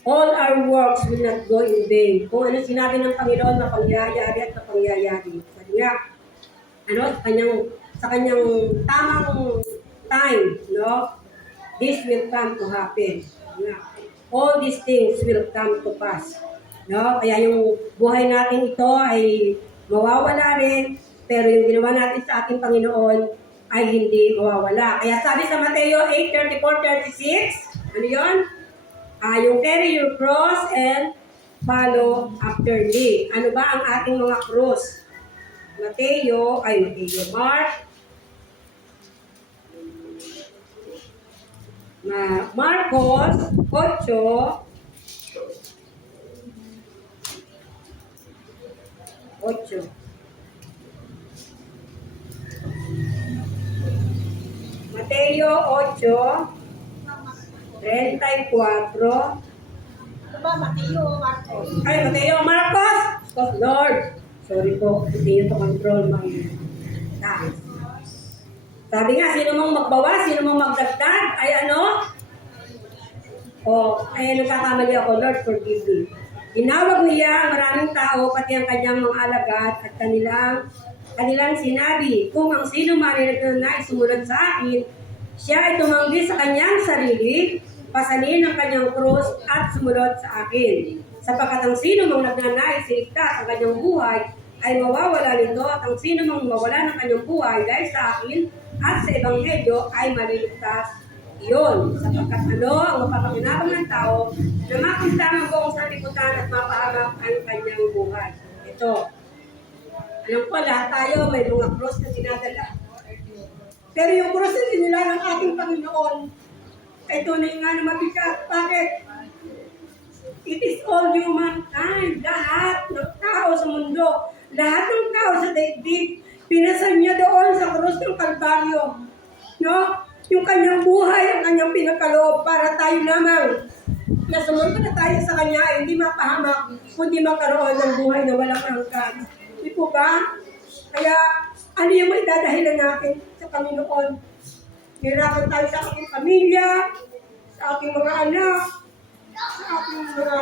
All our works will not go in vain. Kung ano sinabi ng Panginoon na pangyayari at na pangyayari. Sabi nga, sa kanyang tamang time, no? This will come to happen. All these things will come to pass. No? Kaya yung buhay natin ito ay mawawala rin, pero yung ginawa natin sa ating Panginoon ay hindi mawawala. Kaya sabi sa Mateo 8:34-36, ano yun? Yung carry your cross and follow after me. Ano ba ang ating mga cross? Marcos 8. Mateo 8. 34. Ano ba, Mateo, Marcos? Ay, Mateo Marcos! Oh, Lord! Sorry po, hindi to control my time. Sabi nga, sino mong magbawas, sino mong magdagdag, ay ano? Ay nagkakamali ako, Lord, forgive me. Tinawag niya ang maraming tao, pati ang kanyang mga alagad, at kanilang sinabi, kung ang sino man ay nagnanais sumunod sa akin, siya ay tumanggi sa kanyang sarili, pasanin ang kanyang krus at sumunod sa akin. Sapagkat ang sino mang nagnanais iligtas ang kanyang buhay ay mawawala nito at ang sino mang mawala ng kanyang buhay dahil sa akin at sa ebanghelyo ay maliligtas iyon. Sapagkat ang mapapakinabang ng tao na makita ang buong sanlibutan at mapahamak ang kanyang buhay. Ito. Alam ko, lahat tayo may mga cross na dinadala. Pero yung cross na dinala ng ating Panginoon ay tunay nga na mabigat. Bakit? It is all humankind. Lahat ng tao sa mundo, lahat ng tao sa daigdig, pinasan niya doon sa krus ng Kalbaryo. No? Yung kanyang buhay, ang kanyang pinagkaloob para tayo lamang na sumunod na tayo sa kanya ay hindi mapahamak, kundi magkaroon ng buhay na walang hanggan. Di po ba? Kaya, ano yung may dadahilan natin sa Panginoon? Hirapan tayo sa ating pamilya, sa ating mga anak, sa ating mga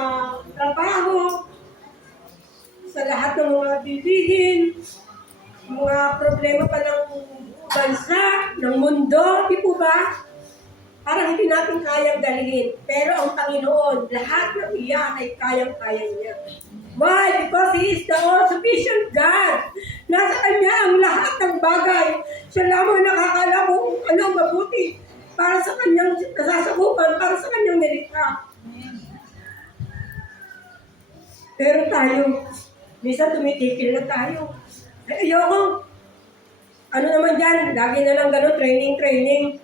trabaho, sa lahat ng mga bibihin, mga problema pa ng bansa, ng mundo, di po ba? Parang hindi natin kayang dalhin. Pero ang Panginoon, lahat ng iyan ay kayang-kaya niya. Why? Because He is the all-sufficient God. Nasa Kanya ang lahat ng bagay. Siya lamang nakakala kung ano ang mabuti para sa Kanyang nasasabukan, para sa Kanyang nilikha. Pero tayo, minsan tumitikil na tayo. Ayoko. Ano naman dyan? Lagi na lang gano'n, training.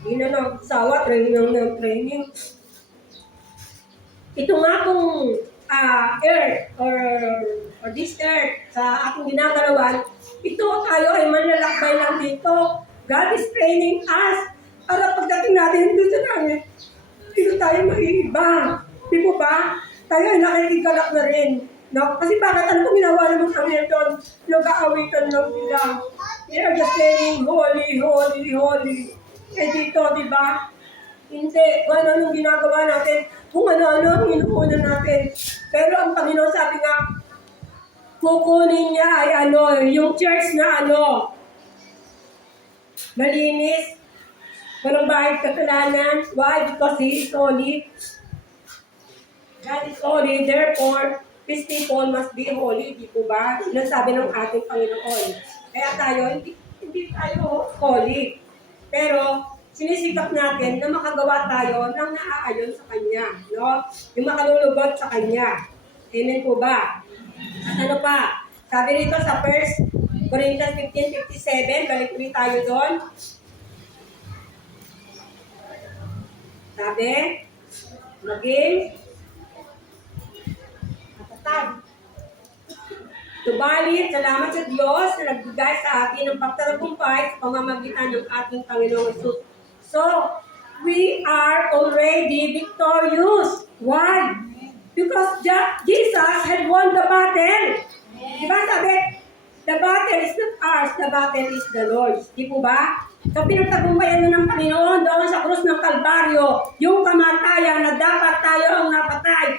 Hindi na lang sawa, training. Ito nga kung earth or this earth sa ating ginagalawan, ito tayo ay manlalakbay lang dito. God is training us para pagdating natin doon sa langit, dito tayo maiiba. Di po ba? Tayo ay nakikigalak na rin. No? Kasi bakit ano kung ginawa naman kami doon? Nag-aawitan lang nila. They are just saying, holy, holy, holy. Eh dito, di ba? Hindi. Kung ano ginagawa natin, kung ano-ano ang inuuna natin. Pero ang Panginoon sabi nga, kukunin niya ay yung church na malinis, walang bahid kasalanan. Why? Because He is holy. God is holy, therefore, His people must be holy, di po ba? Yun ang sabi ng ating Panginoon. Kaya tayo, hindi tayo holy. Pero, sinisikap natin na makagawa tayo ng naaayon sa Kanya. No? Yung makalulugod sa Kanya. Amen po ba? At ano pa? Sabi rito sa 1 Corinthians 15:57, balik ulit tayo doon. Sabi, maging matatag. Subalit, salamat sa Diyos na nagbigay sa atin ng pagtatagumpay sa pamamagitan ng ating Panginoong Hesus. So, we are already victorious. Why? Because Jesus had won the battle. Diba sabi, the battle is not ours, the battle is the Lord's. Di po ba? So, pinagtagumpayan na ng Panginoon doon sa krus ng Kalbaryo, yung kamatayan na dapat tayo ang napatay,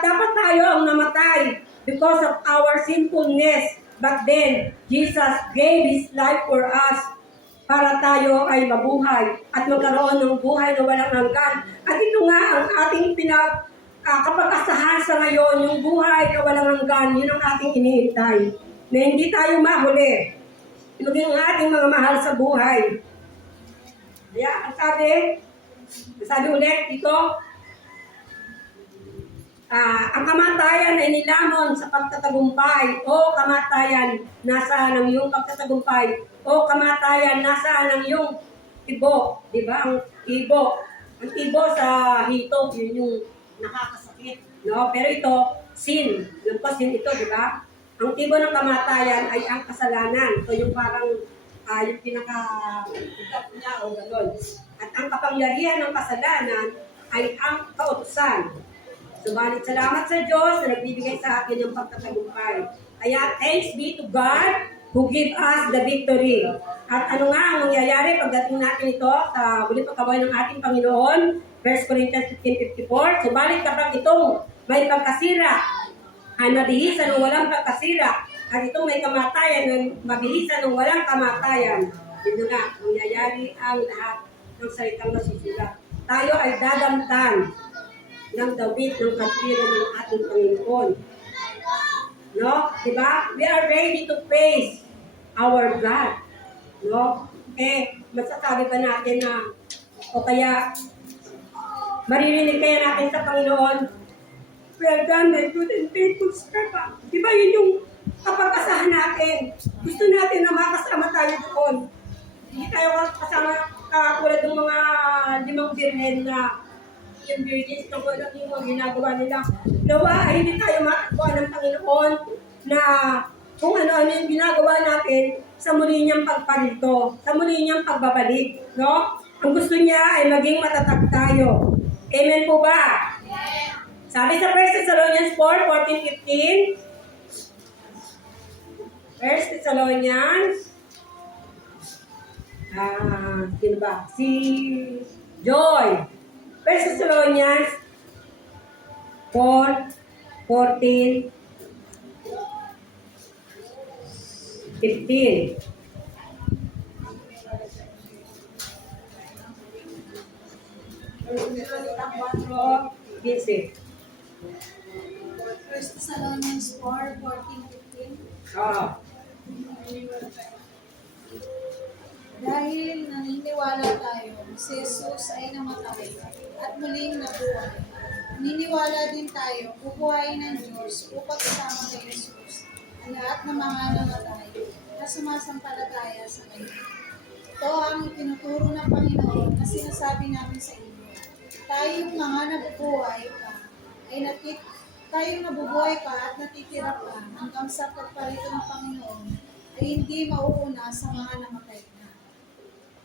dapat tayo ang namatay because of our sinfulness. But then, Jesus gave His life for us para tayo ay mabuhay at magkaroon ng buhay na walang hanggan. At ito nga ang ating kapag-asahan sa ngayon, yung buhay na walang hanggan, yun ang ating iniintay. Na hindi tayo mahuli. Maging ang ating mga mahal sa buhay. Kaya, ang sabi ulit dito, ang kamatayan ay nilamon sa pagtatagumpay. O kamatayan, nasaan ang iyong pagtatagumpay? O kamatayan, nasaan ang iyong ibo? Diba? Ang ibo. Ang ibo sa hito, yun yung nakakasakit. No? Pero ito, sin. Yung pa sin ito, diba? Ang tibo ng kamatayan ay ang kasalanan. So yung parang yung pinaka-ugat niya o gano'n. At ang kapangyarihan ng kasalanan ay ang kautusan. Subalit salamat sa Diyos na nagbibigay sa atin ng pagtatagumpay. Kaya thanks be to God who give us the victory. At ano nga ang mangyayari pagdating natin ito sa muli pagkabuhay ng ating Panginoon, 1 Corinthians 15:54, subalit kapag itong may pagkasira, ay mabihisan ng walang pagkasira, at itong may kamatayan ay mabihisan ng walang kamatayan. Yun nga, mangyayari ang lahat ng salitang nasusulat. Tayo ay dadamtan ng dawit ng katwiran ng ating Panginoon. No? Diba? We are ready to face our God. No? Masasabi ba natin na, o kaya, maririnig kaya natin sa Panginoon, well done, my good and faithful servant. Diba yun yung kapag-asahan natin? Gusto natin na makasama tayo doon. Hindi tayo kasama tulad ng mga 5 birhen na yung virgins na walang yung mga ginagawa nila. Nawa ay hindi tayo matakbuhan ng Panginoon na kung ano-ano yung ginagawa natin sa muli niyang pagparito, sa muli niyang pagbabalik. No? Ang gusto niya ay maging matatag tayo. Amen po ba? Sabi sa 1 Thessalonians 4:14-15, 1 Thessalonians, sino ba? Si Joy. 1 Thessalonians 4:14-15. Vincent. 1 Thessalonians 4:14-15. Dahil naniniwala tayo, si Jesus ay namatay at muling nabuhay. Naniniwala din tayo, bubuhayin ng Diyos upang kasama kay Jesus ang lahat ng mga namatay na sumasampalataya sa Kanya. Ito ang itinuturo ng Panginoon na sinasabi namin sa inyo. Tayong mga nabubuhay pa at natitira pa hanggang sa pagparito ng Panginoon ay hindi mauuna sa mga namatay na.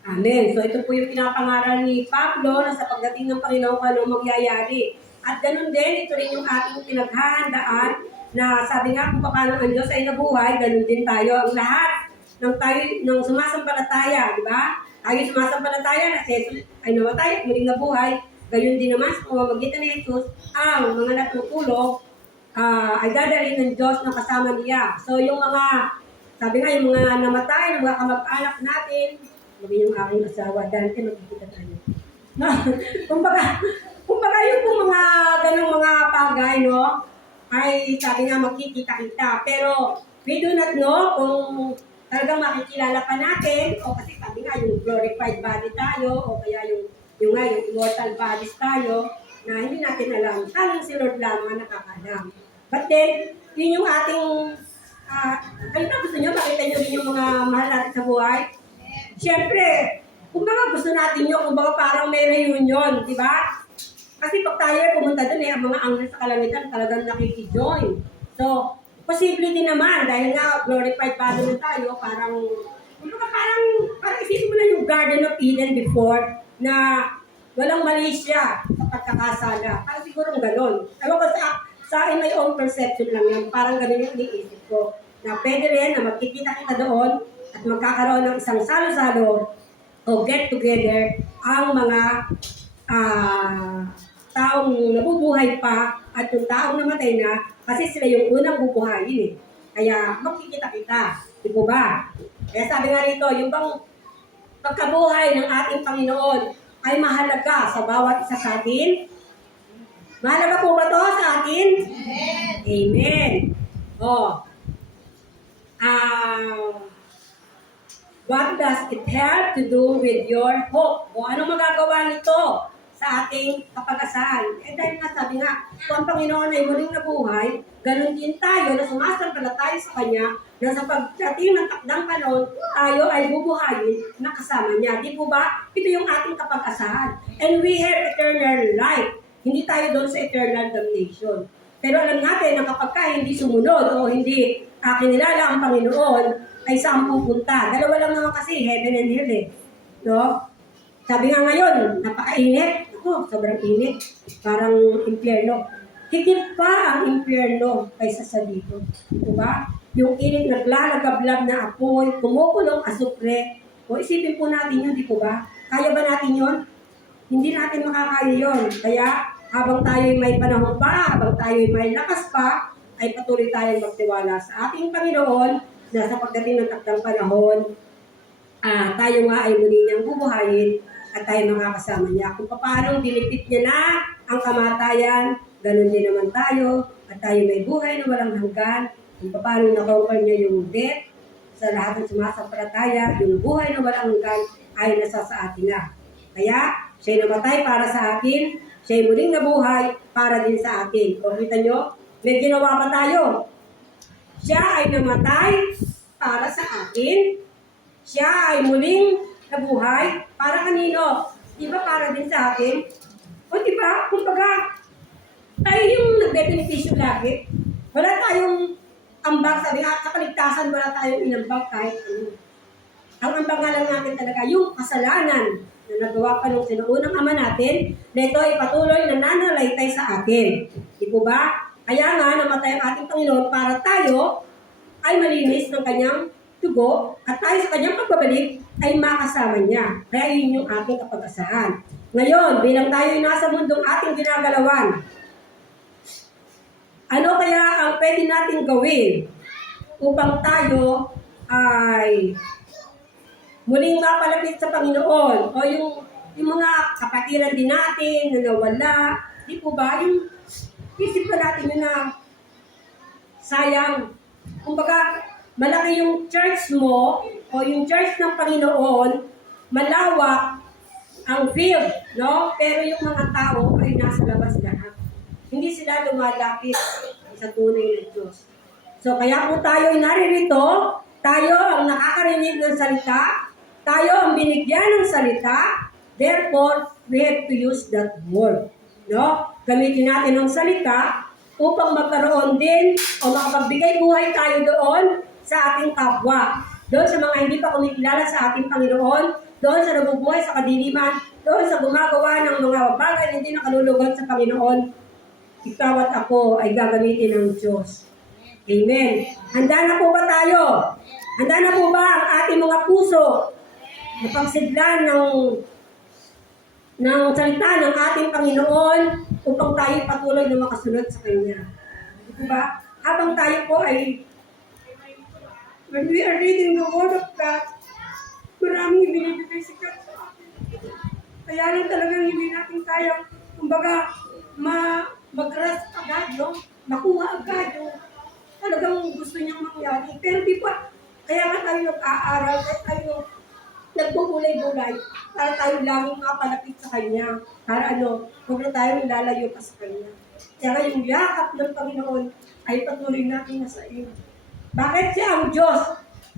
Amen. So ito po yung pinapangaral ni Pablo na sa pagdating ng Panginoon anong mangyayari. At ganun din, ito rin yung ating pinaghahandaan na sabi nga kung paano ang Diyos ay nabuhay, ganun din tayo. Ang lahat ng sumasampalataya, di ba? Tayo sumasampalataya na si Jesus ay namatay at muling nabuhay. Gayon din naman sa pamamagitan ni Jesus, ang mga natutulog ay dadalhin ng Diyos na kasama niya. So yung mga, sabi nga, yung mga namatay, yung mga kamag-anak natin, sabi yung aking asawa, dante magkikita tayo. No? kumbaga yung mga ganong mga bagay, no? Ay sabi nga magkikita-kita. Pero we do not know kung talagang makikilala pa natin, o kasi sabi nga yung glorified body tayo, o kaya yung immortal bodies tayo, na hindi natin alam. Tanging si Lord lang ang nakakalam. But then, yun yung ating, kayo na gusto nyo, makita nyo rin yung mga mahal natin sa buhay. Siyempre, kung mga gusto natin yun, kung baka parang may reunion, di ba? Kasi pag tayo pumunta dun, ang mga anghel sa kalangitan talagang nakikijoin. So, posible din naman, dahil nga glorified body na tayo, parang isipin mo na yung Garden of Eden before, na walang mali siya sa pagkakasala. Parang sigurong ganon. Ewan ko sa akin may own perception lang yan. Parang ganon yung iniisip ko. Na pwede rin na magkikita-kita doon at magkakaroon ng isang salo-salo o get-together ang mga taong nabubuhay pa at yung taong namatay na kasi sila yung unang bubuhayin eh. Kaya magkikita-kita. Di po ba? Kaya sabi nga rito, yung bang pagkabuhay ng ating Panginoon ay mahalaga sa bawat isa sa atin. Mahalaga po ba to sa atin? Amen. Amen. What does it have to do with your hope? O ano magagawa nito sa ating kapag-asahan? Dahil nga sabi nga, kung ang Panginoon ay muling nabuhay, ganun din tayo na sumasampalataya sa Kanya, na sa pagdating ng takdang panahon, tayo ay bubuhayin na kasama niya. Di po ba? Ito yung ating kapag-asahan. And we have eternal life. Hindi tayo doon sa eternal damnation. Pero alam natin na kapag hindi sumunod o hindi kinilala ang Panginoon, ay saan pupunta? Dalawa lang naman kasi, heaven and hell eh. No? Sabi nga ngayon, napakainit, Naku, sobrang init. Parang impyerno. Higit pa ang impyerno kaysa sa dito. Diba? Yung init naglalagablab na apoy, kumukulong asupre. O isipin po natin yun, di po ba? Kaya ba natin yun? Hindi natin makakaya yun. Kaya habang tayo may panahon pa, habang tayo may lakas pa, ay patuloy tayong magtiwala sa ating Panginoon na sa pagdating ng takdang panahon, tayo nga ay muli niyang bubuhayin at tayo makakasama niya. Kung paano dilipit niya na ang kamatayan, ganun din naman tayo at tayo may buhay na walang hanggan. Kung paano na-conquer niya yung death sa lahat ng sumasampalataya, yung buhay na walang hanggan ay nasa sa atin na. Kaya, siya'y namatay para sa atin, siya'y muling nabuhay para din sa atin. O kita nyo, may ginawa pa tayo. Siya ay namatay para sa atin, siya ay muling nabuhay para kanino? Di ba para din sa atin? O di ba? Kumbaga, tayo yung nagbe-benepisyo lagi. Wala tayong ambag, sabi nga, sa kaligtasan wala tayong inambag kahit ano. Ang ambag nga lang natin talaga, yung kasalanan na nagawa pa nung sinuunang ama natin, na ito ay patuloy na nananalaytay sa atin. Di po ba? Kaya nga, namatay ang ating Panginoon para tayo ay malinis ng kanyang tugo at tayo sa kanyang pagbabalik ay makasama niya. Kaya yun yung ating kapag-asahan. Ngayon, bilang tayo ay nasa mundong ating ginagalawan, ano kaya ang pwede natin gawin upang tayo ay muling mapalapit sa Panginoon? O yung mga kapatiran din natin na nawala, di po ba? Yung isip pa natin yun na sayang. Kumbaga, malaki yung church mo o yung church ng Panginoon, malawak ang field, no? Pero yung mga tao ay nasa labas lahat. Hindi sila lumalapit sa tunay na Diyos. So, kaya po tayo ay naririto, tayo ang nakakarinig ng salita, tayo ang binigyan ng salita, therefore, we have to use that word. No? Gamitin natin ang salita upang magkaroon din o makapagbigay buhay tayo doon sa ating kapwa. Doon sa mga hindi pa kumikilala sa ating Panginoon, doon sa nabubuhay sa kadiliman, doon sa gumagawa ng mga bagay na hindi nakalulugod sa Panginoon, ikaw at ako ay gagamitin ng Diyos. Amen. Handa na po ba tayo? Handa na po ba ang ating mga puso na pagsidlan ng salita ng ating Panginoon upang tayo patuloy na makasunod sa Kanya? Diba? Habang tayo po ay when we are reading the Word of God, maraming binibigay si God sa atin. Kaya lang talagang hindi natin kaya, kumbaga, mag-rest agad, no? Makuha agad yung talagang gusto niyang mangyari. Pero di pa, kaya nga tayo nag-aaral, kaya tayo nagbubulay-bulay para tayo laging makapalapit sa Kanya. Para huwag na tayo lalayo pa sa Kanya. Kaya nga yung yakap ng Panginoon ay patuloy natin nasa iyo. Bakit siya ang Diyos?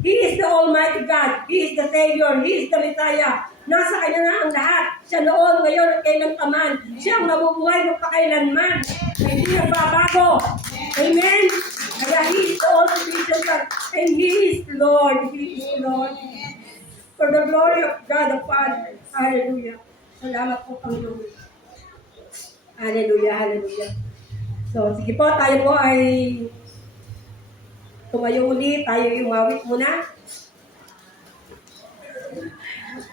He is the Almighty God. He is the Savior. He is the Messiah. Nasa Kanya na ang lahat. Siya noon, ngayon, at kailanpaman. Siya ang mabubuhay magpakailanman. Hindi nagbabago. Amen? Kaya He is the all-sufficient God. And He is Lord. He is Lord. For the glory of God the Father. Hallelujah. Salamat po, Panginoon. Hallelujah, hallelujah. So, sige po, tayo po ay tumayo ulit. Tayo umawit muna.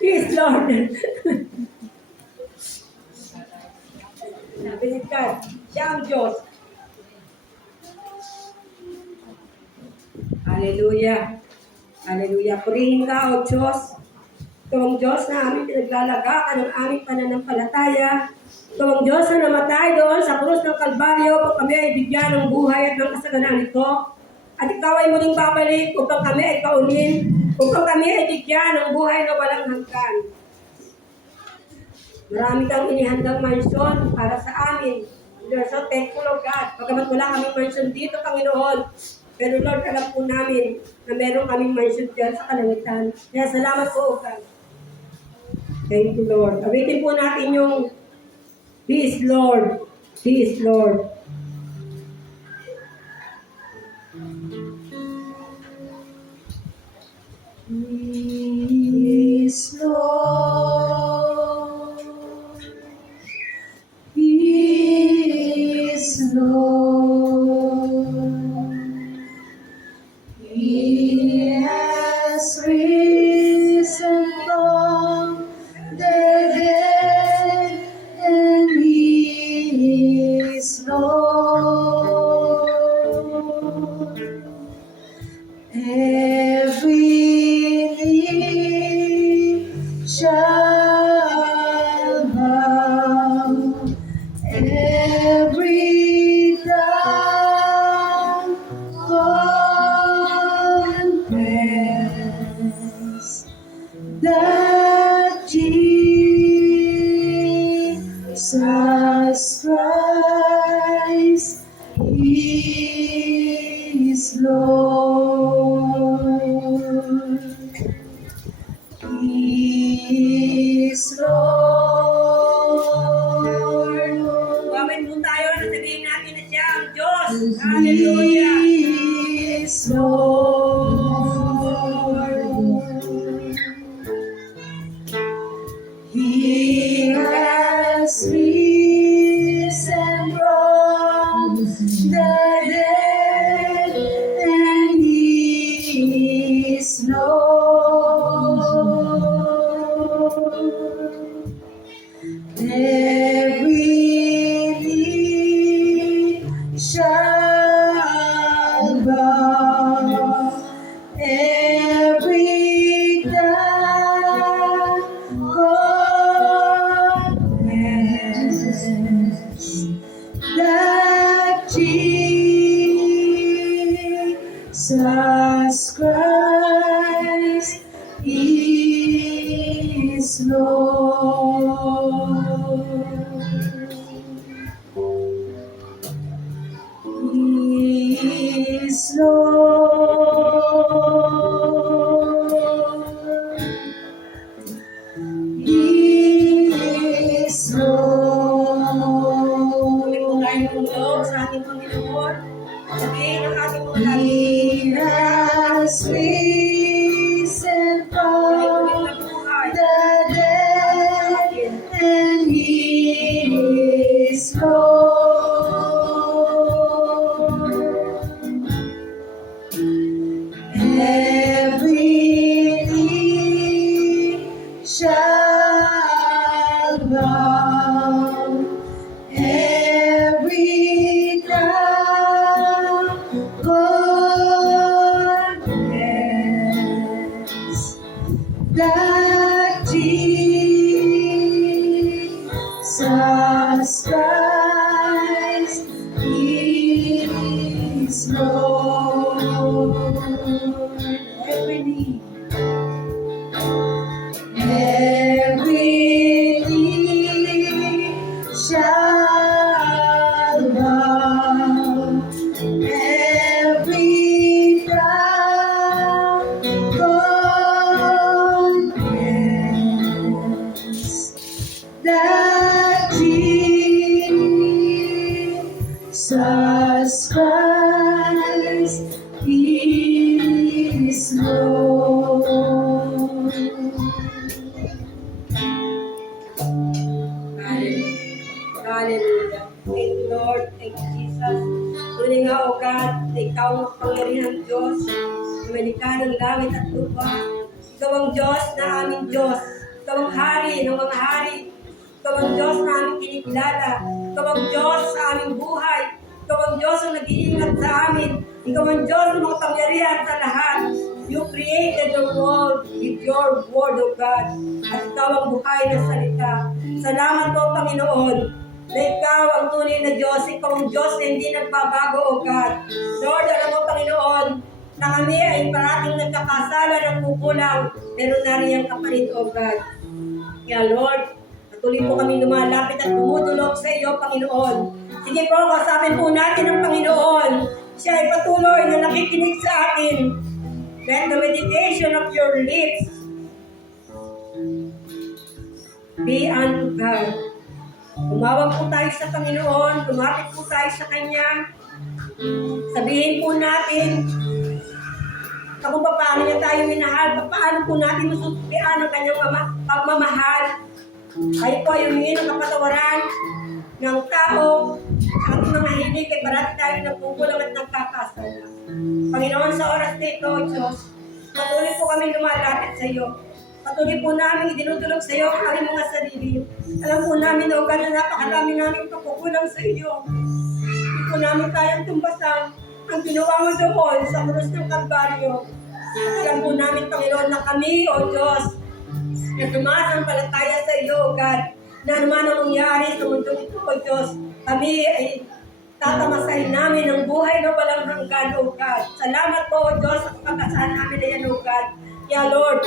Yes, Lord. Sabi ni God, siya ang Diyos. Hallelujah. Hallelujah. Purihin ka, O Diyos. Ito ang Diyos na aming pinaglalagakan ng aming pananampalataya. Ito ang Diyos na namatay doon sa krus ng Kalbaryo upang kami ay bigyan ng buhay at ng kasaganaan nito. At ikaw ay muling babalik upang kami ay kaulin, upang kami ay bigyan ng buhay na walang hanggan. Marami kang inihandang mansion para sa amin. We are so thankful, O God. Pagkamat wala kaming mansion dito, Panginoon. Pero Lord, alam po namin na meron kaming mansion dyan sa kalangitan. Kaya salamat po, O God. Thank you, Lord. Awitin po natin yung He is Lord. He is Lord. He is Lord. He has risen from the dead, and He is Lord. Every knee shall bow, every tongue confess that Jesus Christ is Lord. He is Lord. Gawin po tayo na sabihin natin na siya ang Diyos. Hallelujah! He is Lord. He has risen from the dead, and He is Lord. Every knee shall bow, every tongue confess that Jesus Christ is Lord. He is Lord. He is Muli po Lord. tayong tulog sa ating Panginoon. Sabihin ang ating mga He has risen from na buhay. the dead, and He is Lord. Every knee shall bow, every tongue confess that Jesus Christ is Lord. Every knee shall bow, every tongue confess that Jesus Christ is Lord. Hallelujah. Thank you, Lord. Thank you, Jesus. Tunay nga, O God, na Ikaw ang pangyarihang Diyos, na malikha ng langit at lupa. Ikaw ang Diyos na aming Diyos. Ikaw ang hari ng mga hari. Ikaw ang Diyos na aming kinikilala. Ikaw ang Diyos sa aming buhay. Ikaw ang Diyos ang nag-iingat sa amin. Ikaw ang Diyos na makapangyarihan sa lahat. You created the world with your word, O God. At ikaw ang buhay na salita. Salamat po, Panginoon, na ikaw ang tunay na Diyos. Ikaw ang Diyos na hindi nagbabago, O God. Lord, alam mo, Panginoon, na kami ay parating nagkakasala ng kukulang, pero nariyang kapalit, O God. Kaya, Lord, patuloy po kami lumalapit at tumutulog sa iyo, Panginoon. Sige po, kasapin po natin ang Panginoon. Siya ay patuloy na nakikinig sa atin. Let the meditation of your lips be unto God. Tumawag po tayo sa Panginoon, lumapit po tayo sa Kanya. Sabihin po natin kung paano niya tayo minahal, paano po natin masusuklian ang Kanyang pagmamahal. Kayo po ay humingi ng kapatawaran ng tao, ating mga hilig ay parati tayo nagkukulang at nagkakasala. Panginoon, sa oras na ito, Diyos, patuloy po kami lumalapit sa iyo. Patuloy po namin idinudulog sa iyo ang aming mga sarili. Alam po namin, O God, na napakarami namin pagkukulang sa iyo. Hindi po namin kayang tumbasan ang ginawa mo doon sa krus ng Kalbaryo. Alam po namin, Panginoon, na kami, O Diyos, na sumasampalataya sa iyo, O God, na naman ang mangyari sa mundo ito, O Diyos, kami ay tatamasahin namin ang buhay na walang hanggan, O God. Salamat po, O Diyos, sa kapakasahan namin na yan, O God. Kaya, Lord,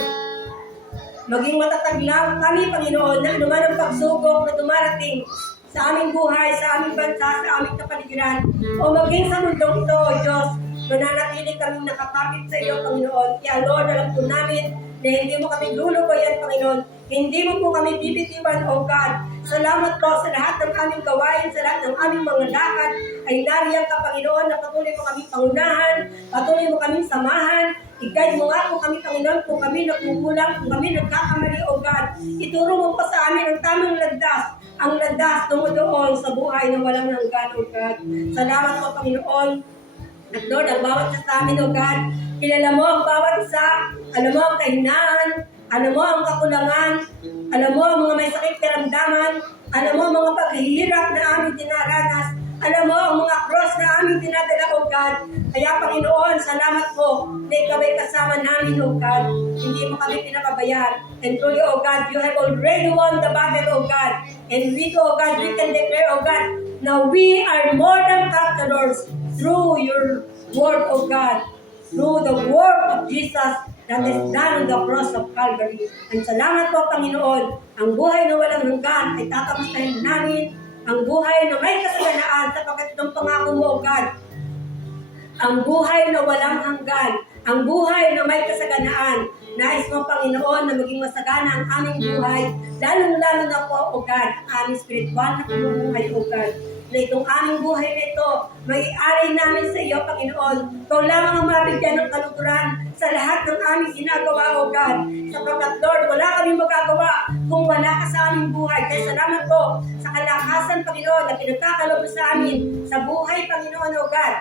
maging matatag lang kami, Panginoon, na anuman ang pagsubok na dumarating sa aming buhay, sa aming bansa, sa aming kapaligiran, o maging sa mundong ito, O Diyos, mananatili kami nakakapit sa iyo, Panginoon. Kaya, Lord, alam po namin na hindi mo kami lulubayan, Panginoon. Hindi mo po kami bibitiwan, O God. Salamat po sa lahat ng aming gawain, sa lahat ng aming mga lakad, ay nariyan ka, Panginoon, na patuloy mo kami pangunahan, patuloy mo kami samahan. I-guide mo nga kung kami, Panginoon, kung kami nagkukulang, kung kami nagkakamali, O God. Ituro mo pa sa amin ang tamang landas, ang landas tungo doon sa buhay na walang hanggan, O God. Salamat po, Panginoon. At Lord, ang bawat isa sa amin, O God, kilala mo ang bawat isa, alam mo ang kahinaan, alam mo ang kakulangan, alam mo ang mga may sakit karamdaman, alam mo ang mga paghihirap na aming dinaranas, alam mo ang mga cross na aming dinadala, O God. Kaya, Panginoon, salamat po na ikaw ay kasama namin, O God. Hindi mo kami pinapabayaan. And truly, O God, you have already won the battle, O God. And we, O God, we can declare, O God, now we are more than conquerors through your word, O God. Through the work of Jesus that is done on the cross of Calvary. And salamat po, Panginoon, ang buhay na walang hanggan ay tatamasahin namin, ang buhay na may kasaganaan sapagkat itong pangako mo, O God, ang buhay na walang hanggan, ang buhay na may kasaganaan. Nais mo, Panginoon, na maging masagana ang aming buhay, lalong-lalo na po, O God, ang aming spiritual na pamumuhay, O God. Na itong aming buhay na ito, mai-alay namin sa iyo, Panginoon. Ikaw lamang ang mabigyan ng kaluguran sa lahat ng aming ginagawa, O God. Sapagkat, Lord, wala kaming magagawa kung wala ka sa aming buhay. Kaya salamat po sa kalakasan, Panginoon, na pinagkakalob sa amin sa buhay, Panginoon, O God.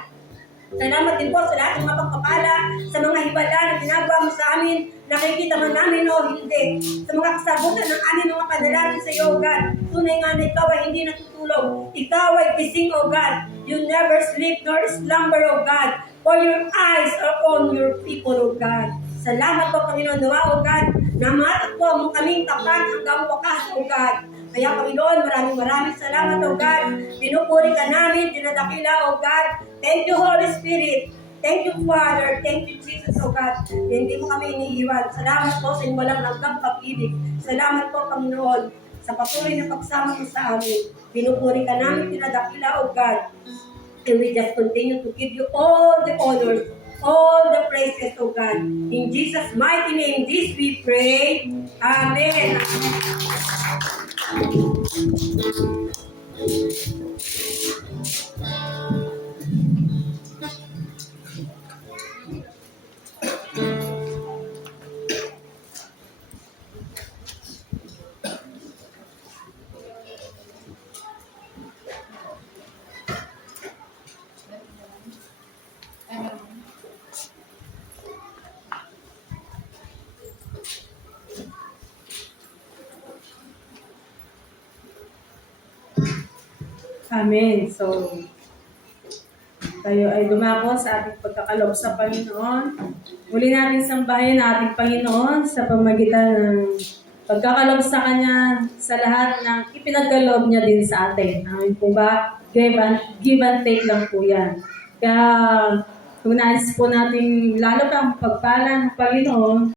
Salamat din po sa lahat ng mga pagpapala, sa mga hibala na ginagawa mo sa amin, nakikita man namin o hindi, sa mga kasagutan ng aming mga panalangin sa iyo, O God. Tunay nga na ikaw ay hindi natutulog. Ikaw ay gising, O God. You never sleep nor slumber, O God. For your eyes are on your people, O God. Salamat po, Panginoon, nawa, O God, na matakbo mo kaming tapat hanggang wakas, O God. Kaya, Panginoon, maraming salamat, O God. Pinupuri ka namin, dinadakila, O God. Thank you, Holy Spirit. Thank you, Father. Thank you, Jesus, O God. Hindi mo kami iniiwan. Salamat po sa walang hanggang pag-ibig. Salamat po, Panginoon, sa patuloy na pagsama mo sa amin. Pinupuri ka namin, dinadakila, O God. And we just continue to give you all the honors, all the praises, O God. In Jesus' mighty name, this we pray. Amen. Amen. So, tayo ay dumako sa ating pagkakalob sa Panginoon. Muli natin sambahin ang ating Panginoon sa pamagitan ng pagkakalob sa Kanya sa lahat ng ipinagkalob niya din sa atin. Amen po ba? Give and take lang po yan. Kaya, kung nais po natin lalo pang pagpala ng Panginoon,